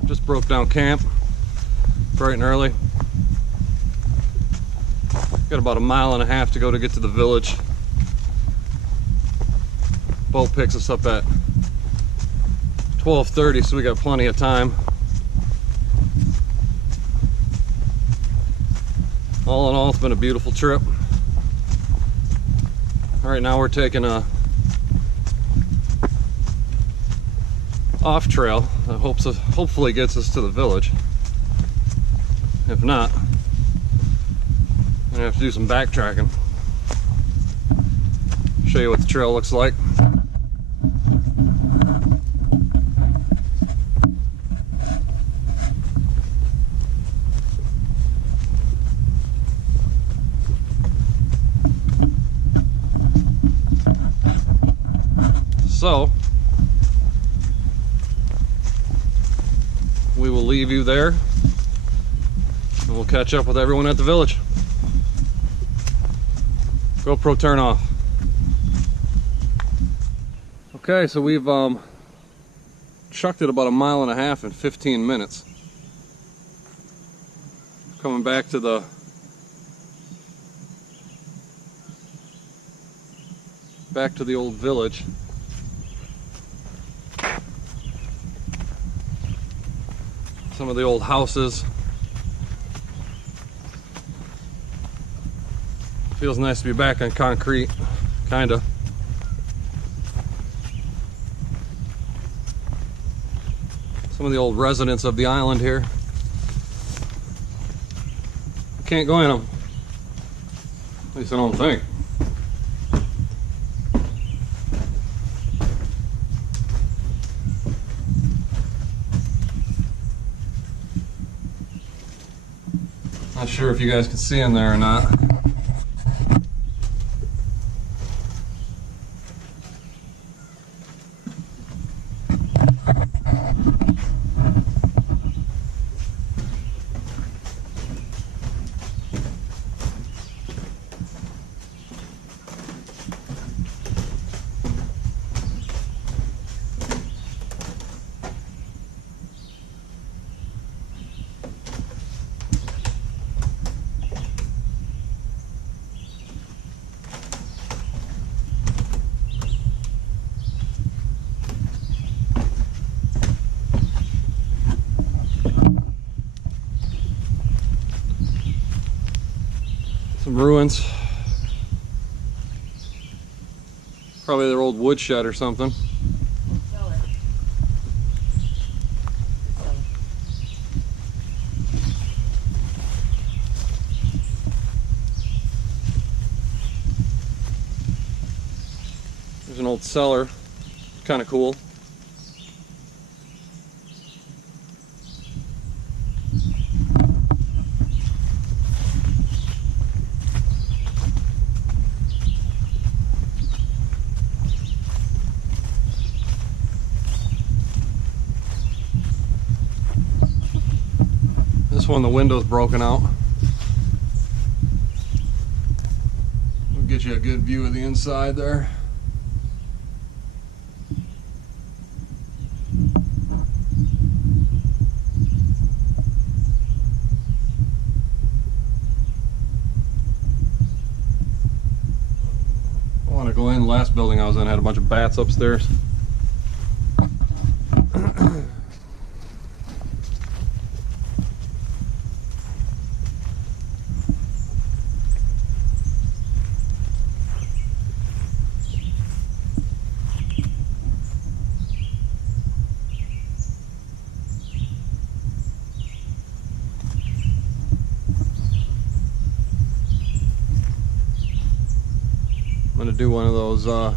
Just broke down camp bright and early. Got about 1.5 miles to go to get to the village. Boat picks us up at 12:30, so we got plenty of time. All in all, it's been a beautiful trip. All right, now we're taking a off trail that hopefully gets us to the village. If not, I'm gonna have to do some backtracking. Show you what the trail looks like. So we will leave you there, and we'll catch up with everyone at the village. GoPro turn off. Okay, so we've chucked it about 1.5 miles in 15 minutes. Coming back to the old village. Some of the old houses. Feels nice to be back on concrete, kinda. Some of the old residents of the island here. Can't go in them. At least I don't think. Not sure if you guys can see in there or not. Some ruins. Probably their old woodshed or something. There's an old cellar. Kind of cool. This one, the window's broken out. We'll get you a good view of the inside there. I want to go in. The last building I was in had a bunch of bats upstairs. I'm gonna do one of those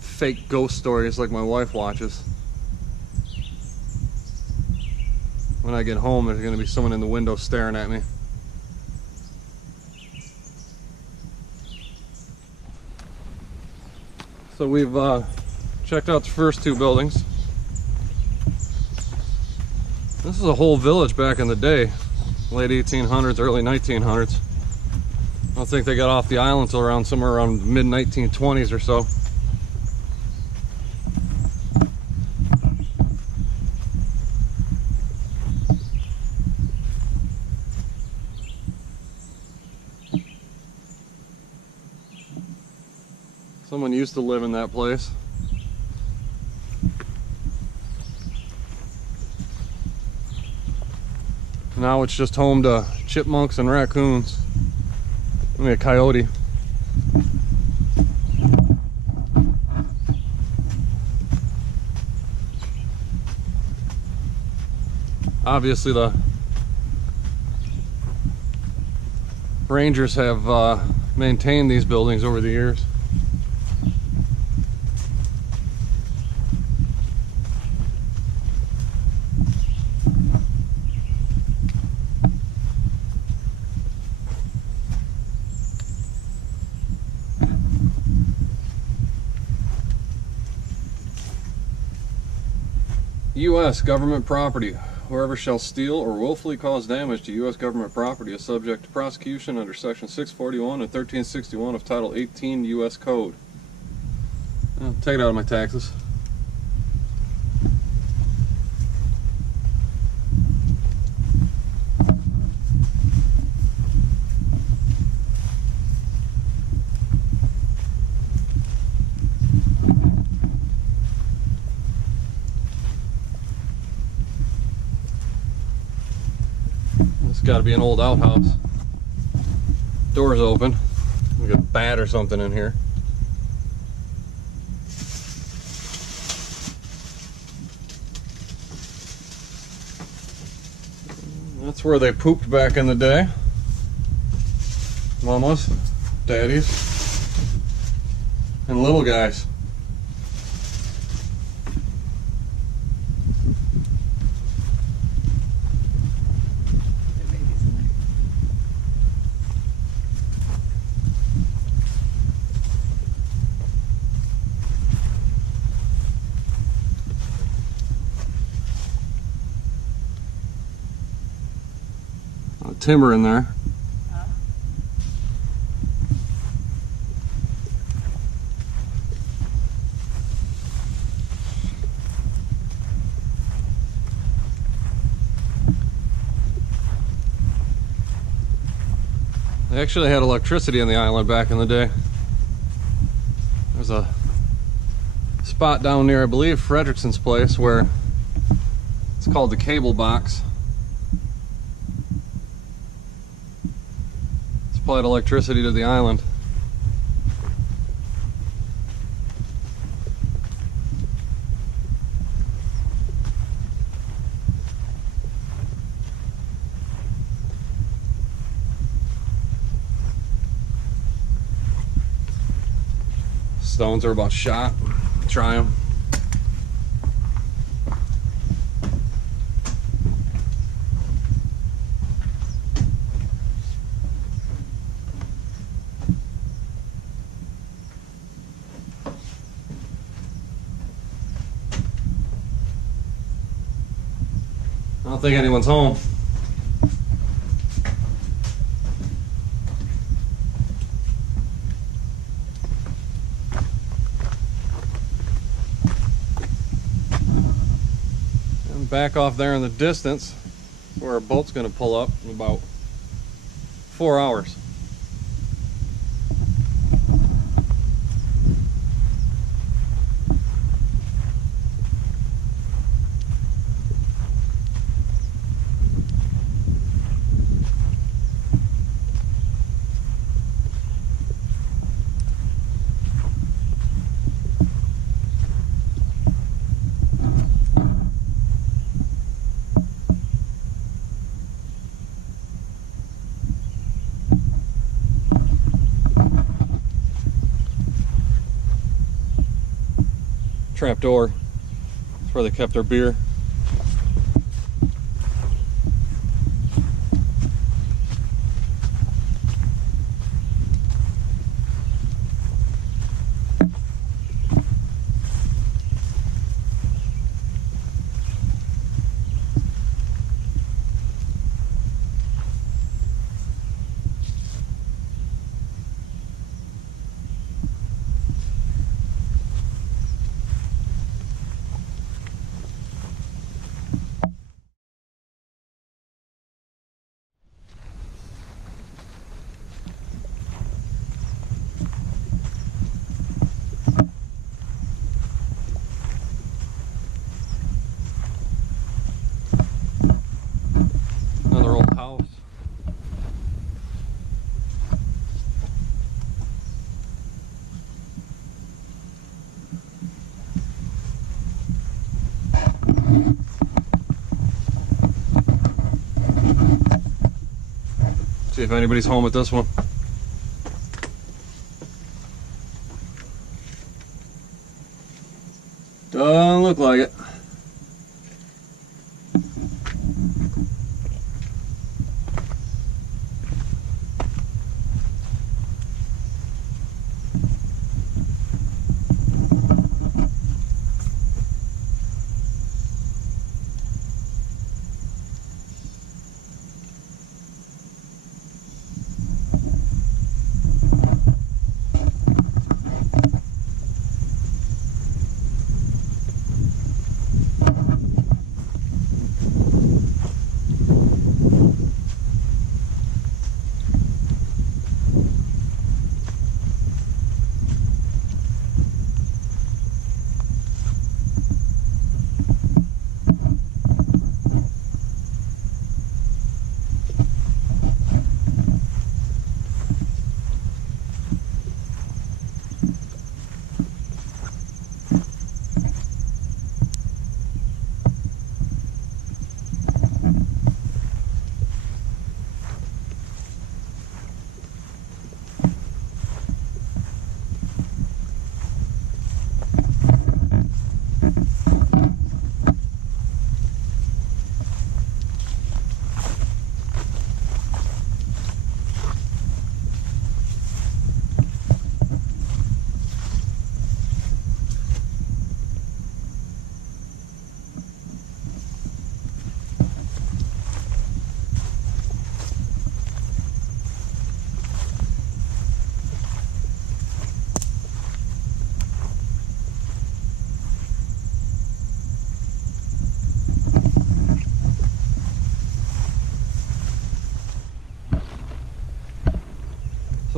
fake ghost stories like my wife watches. When I get home, there's gonna be someone in the window staring at me. So we've checked out the first two buildings. This is a whole village back in the day, late 1800s, early 1900s. I don't think they got off the island until around somewhere around mid 1920s or so. Someone used to live in that place. Now it's just home to chipmunks and raccoons. Maybe a coyote. Obviously the rangers have maintained these buildings over the years. U.S. government property. Whoever shall steal or willfully cause damage to U.S. government property is subject to prosecution under Section 641 and 1361 of Title 18 U.S. Code. I'll take it out of my taxes. It's got to be an old outhouse. Door's open. We got a bat or something in here. That's where they pooped back in the day. Mamas, daddies, and little guys. Timber in there. They actually had electricity on the island back in the day. There's a spot down near, I believe, Frederickson's place where it's called the cable box. Supplied electricity to the island. Stones are about shot. Try them. I don't think anyone's home. And back off there in the distance where our boat's going to pull up in about 4 hours. Trap door. That's where they kept their beer. Another old house. See if anybody's home at this one. Doesn't look like it.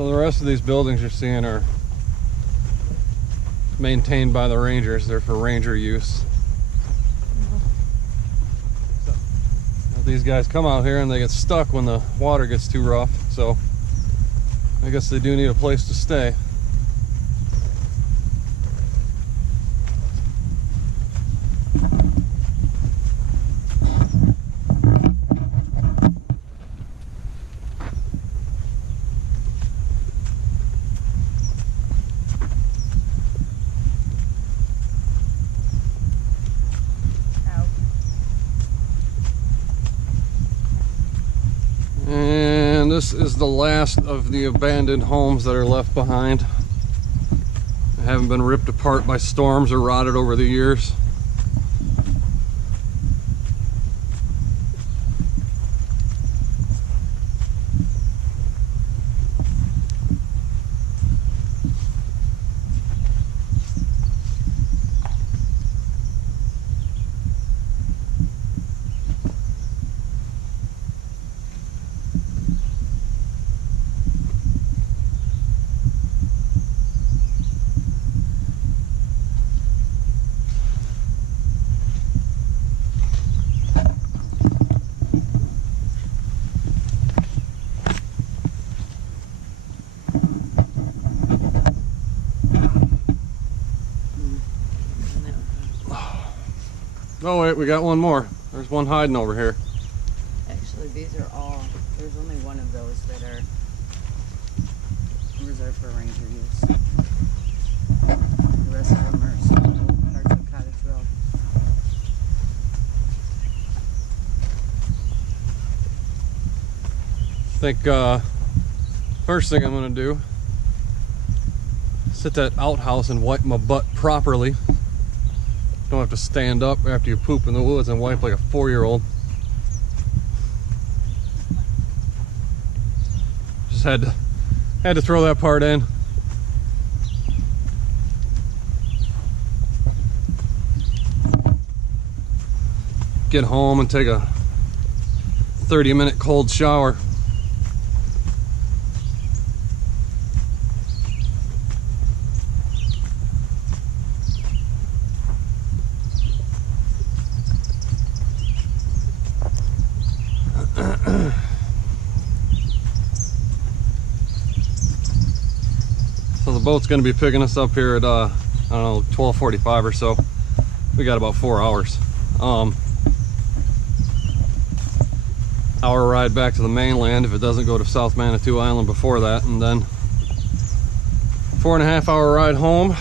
So the rest of these buildings you're seeing are maintained by the rangers. They're for ranger use. These guys come out here and they get stuck when the water gets too rough, so I guess they do need a place to stay. And this is the last of the abandoned homes that are left behind. They haven't been ripped apart by storms or rotted over the years. Oh wait, we got one more. There's one hiding over here. Actually, these are all, there's only one of those that are reserved for ranger use. The rest of them are still old parts of Cottage Road. I think first thing I'm gonna do is sit that outhouse and wipe my butt properly. Don't have to stand up after you poop in the woods and wipe like a 4-year-old. Just had to throw that part in. Get home and take a 30-minute cold shower. So the boat's going to be picking us up here at I don't know, 12:45 or so. We got about 4 hours. Hour ride back to the mainland if it doesn't go to South Manitou Island before that, and then 4.5 hour ride home.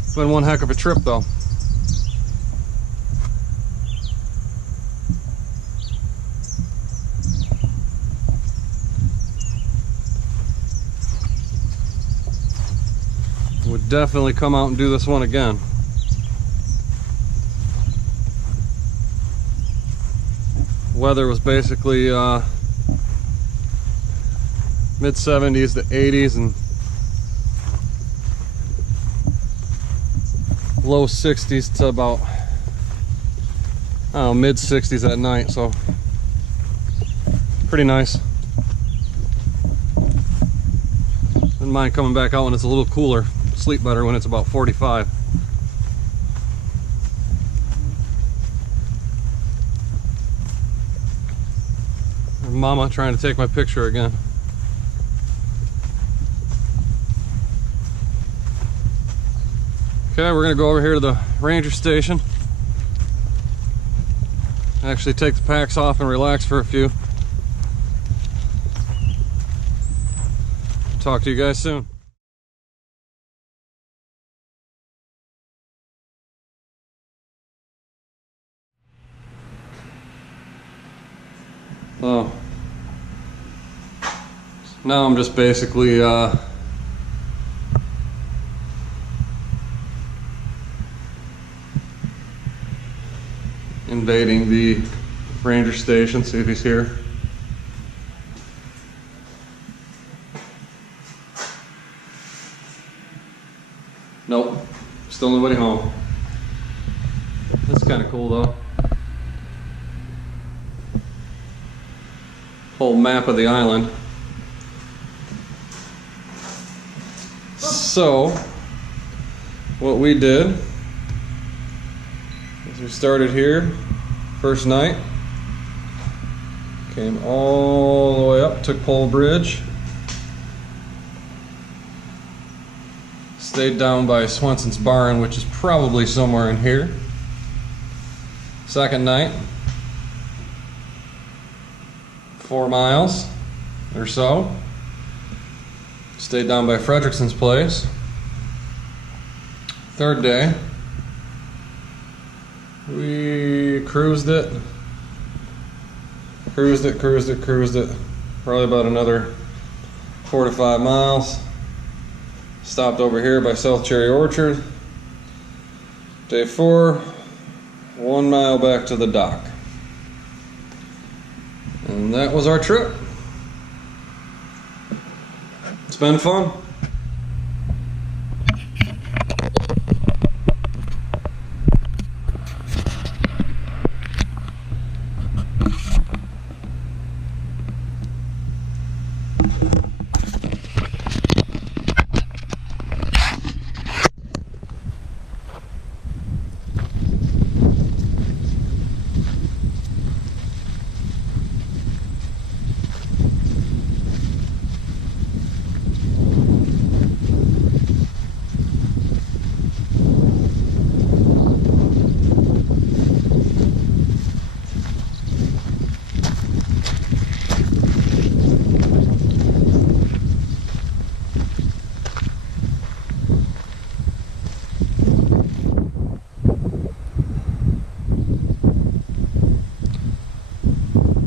It's been one heck of a trip though. Would definitely come out and do this one again. Weather was basically mid 70s to 80s and low 60s to about, I don't know, mid 60s at night, so pretty nice. Wouldn't mind coming back out when it's a little cooler. Sleep better when it's about 45. Mama trying to take my picture again. Okay, we're gonna go over here to the ranger station. Actually take the packs off and relax for a few. Talk to you guys soon. So now I'm just basically invading the ranger station, see if he's here. Nope, still nobody home. That's kind of cool though. whole map of the island. So, what we did is we started here, first night, came all the way up, took Pole Bridge, stayed down by Swenson's Barn, which is probably somewhere in here. Second night, 4 miles or so, stayed down by Fredrickson's place. Third day, we cruised it, probably about another 4 to 5 miles. Stopped over here by South Cherry Orchard. Day 4, 1 mile back to the dock. And that was our trip. It's been fun.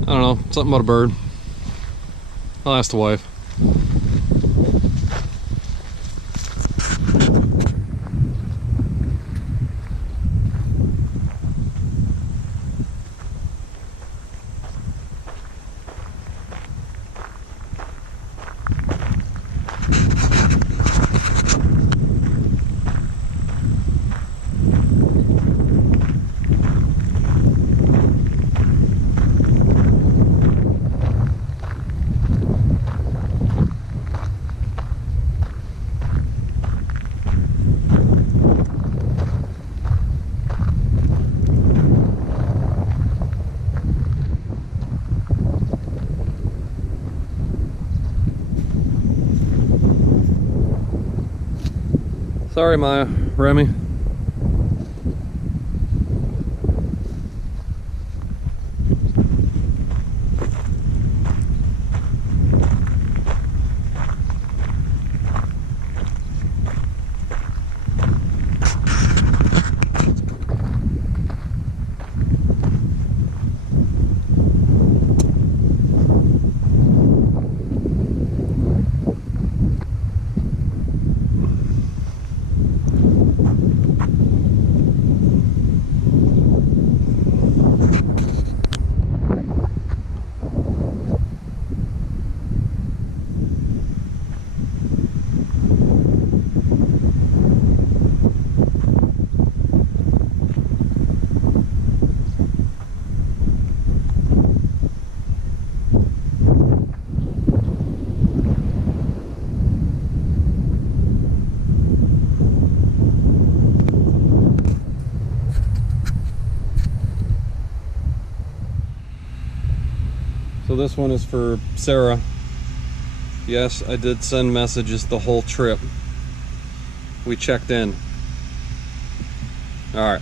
I don't know, something about a bird. I'll ask the wife. Sorry, Maya, Remy. So this one is for Sarah. Yes, I did send messages the whole trip. We checked in. All right.